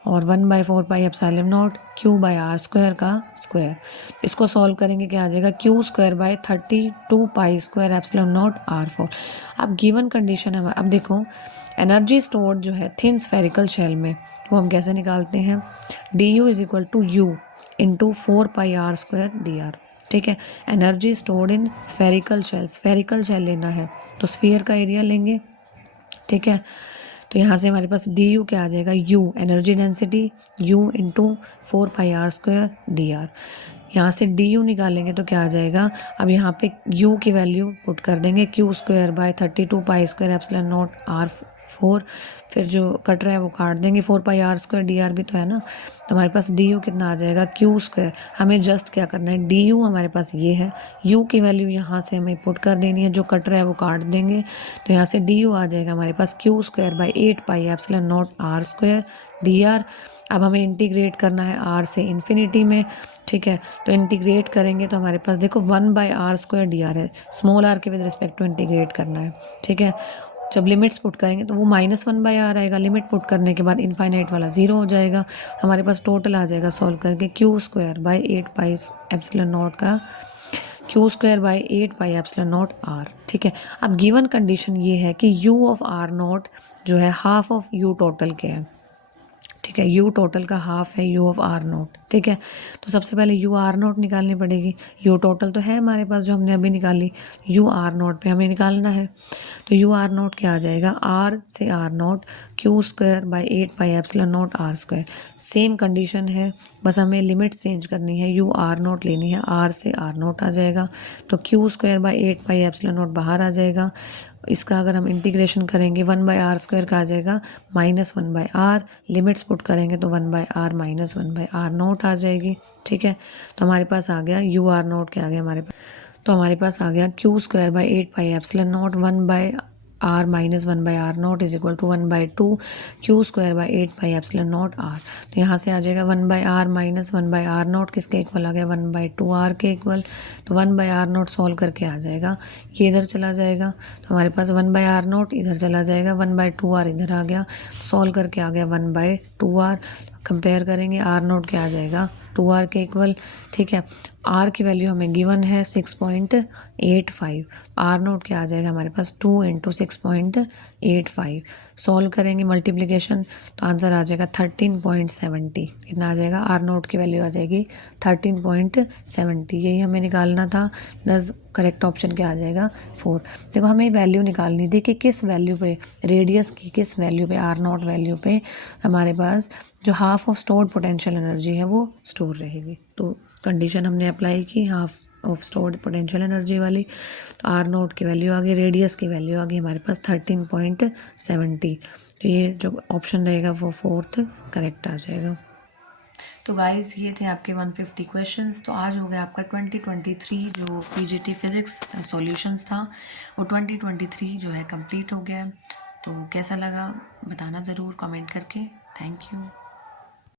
और 1/4 pi epsilon naught Q by R square का स्क्वायर। इसको सॉल्व करेंगे क्या आ जाएगा, Q square by 32 pi square epsilon naught R 4। अब गिवन कंडीशन है, अब देखो एनर्जी स्टोर्ड जो है थिन स्फेरिकल शेल में, वो हम कैसे निकालते हैं, D U is equal to U into 4 pi R square D R. ठीक है, energy stored in spherical shell लेना है तो स्फीयर का एरिया लेंगे। ठीक है, तो यहाँ से हमारे पास डी यू क्या आ जाएगा, U energy density U into 4 pi R square D R. यहाँ से डी यू निकालेंगे तो क्या आ जाएगा, अब यहाँ पे यू की वैल्यू पुट कर देंगे, Q square by 32 pi square epsilon naught R 4, फिर जो कट रहा है वो काट देंगे, 4 pi R square D are भी तो है ना, तो हमारे पास डी यू कितना आ जाएगा, क्यू स्क्वायर। हमें जस्ट क्या करना है, डी यू हमारे पास ये है, यू की वैल्यू यहाँ से हमें पुट कर देनी है, जो कट रहा है वो काट देंगे, तो यहाँ से डी यू आ जाएगा हमारे पास Q square by 8 pi epsilon naught R square D R. अब हमें इंटीग्रेट करना है आर से इन्फिनिटी में। ठीक है, तो इंटीग्रेट करेंगे तो हमारे पास देखो 1/r स्क्वायर डी आर है, स्मॉल आर के विद रिस्पेक्ट टू इंटीग्रेट करना है। ठीक है, जब लिमिट्स पुट करेंगे तो वो -1/r आएगा, लिमिट पुट करने के बाद इनफाइनाइट वाला 0 हो जाएगा, हमारे पास टोटल आ जाएगा सॉल्व करके Q square by 8 pi epsilon naught का Q square by 8 pi epsilon naught R. ठीक है, अब गिवन कंडीशन ये है कि यू ऑफ आर नॉट जो है हाफ ऑफ यू टोटल के है। ठीक है। यू टोटल का हाफ है यू ऑफ आर नोट, ठीक है। तो सबसे पहले यू आर नोट निकालनी पड़ेगी। यू टोटल तो है हमारे पास जो हमने अभी निकाली, यू आर नोट पे हमें निकालना है। तो यू आर नोट क्या आ जाएगा, आर से R naught Q square by 8 pi epsilon naught R square. Same condition है, बस हमें लिमिट्स चेंज करनी है, यू आर नोट लेनी है, आर से आर नोट आ जाएगा। तो Q square by 8 pi epsilon note बाहर आ जाएगा। इसका अगर हम इंटीग्रेशन करेंगे 1/r स्क्वायर का आ जाएगा -1/r। लिमिट्स पुट करेंगे तो 1/r माइनस 1/r नोट आ जाएगी, ठीक है। तो हमारे पास आ गया यू आर नोट क्या आ गया हमारे पास, तो हमारे पास आ गया Q square by 8 pi epsilon naught 1/r minus 1/r naught is equal to 1/2 Q square by 8 pi epsilon naught R. तो यहाँ से आ जाएगा 1/r माइनस 1/r नोट किसके इक्वल आ गया 1/2r के इक्वल। तो 1/r नोट सॉल्व करके आ जाएगा, ये इधर चला जाएगा तो हमारे पास 1/r नोट इधर चला जाएगा, 1/2r इधर आ गया, सॉल्व करके आ गया 1/2r। कंपेयर करेंगे आर नोट क्या आ जाएगा 2r के इक्वल, ठीक है। आर की वैल्यू हमें गिवन है 6.85, आर नोट क्या आ जाएगा हमारे पास 2 × 6.85। सॉल्व करेंगे मल्टीप्लिकेशन तो आंसर आ जाएगा 13.70। कितना आ जाएगा, आर नोट की वैल्यू आ जाएगी 13.70। यही हमें निकालना था, 10 करेक्ट ऑप्शन क्या आ जाएगा 4। देखो हमें वैल्यू निकालनी थी कि किस वैल्यू पे, रेडियस की किस वैल्यू पे, आर नोट वैल्यू पे हमारे पास जो half of stored potential energy है वो स्टोर रहेगी। तो कंडीशन हमने अप्लाई की half of stored potential energy वाली। तो आर नोट की वैल्यू आ गई, रेडियस की वैल्यू आ गई हमारे पास 13.70। तो ये जो ऑप्शन रहेगा वो 4th करेक्ट आ जाएगा। तो गाइस ये थे आपके 150 क्वेश्चंस। तो आज हो गया आपका 2023 जो पीजीटी फिज़िक्स सॉल्यूशंस था वो 2023 जो है कंप्लीट हो गया। तो कैसा लगा बताना ज़रूर कमेंट करके। Thank you.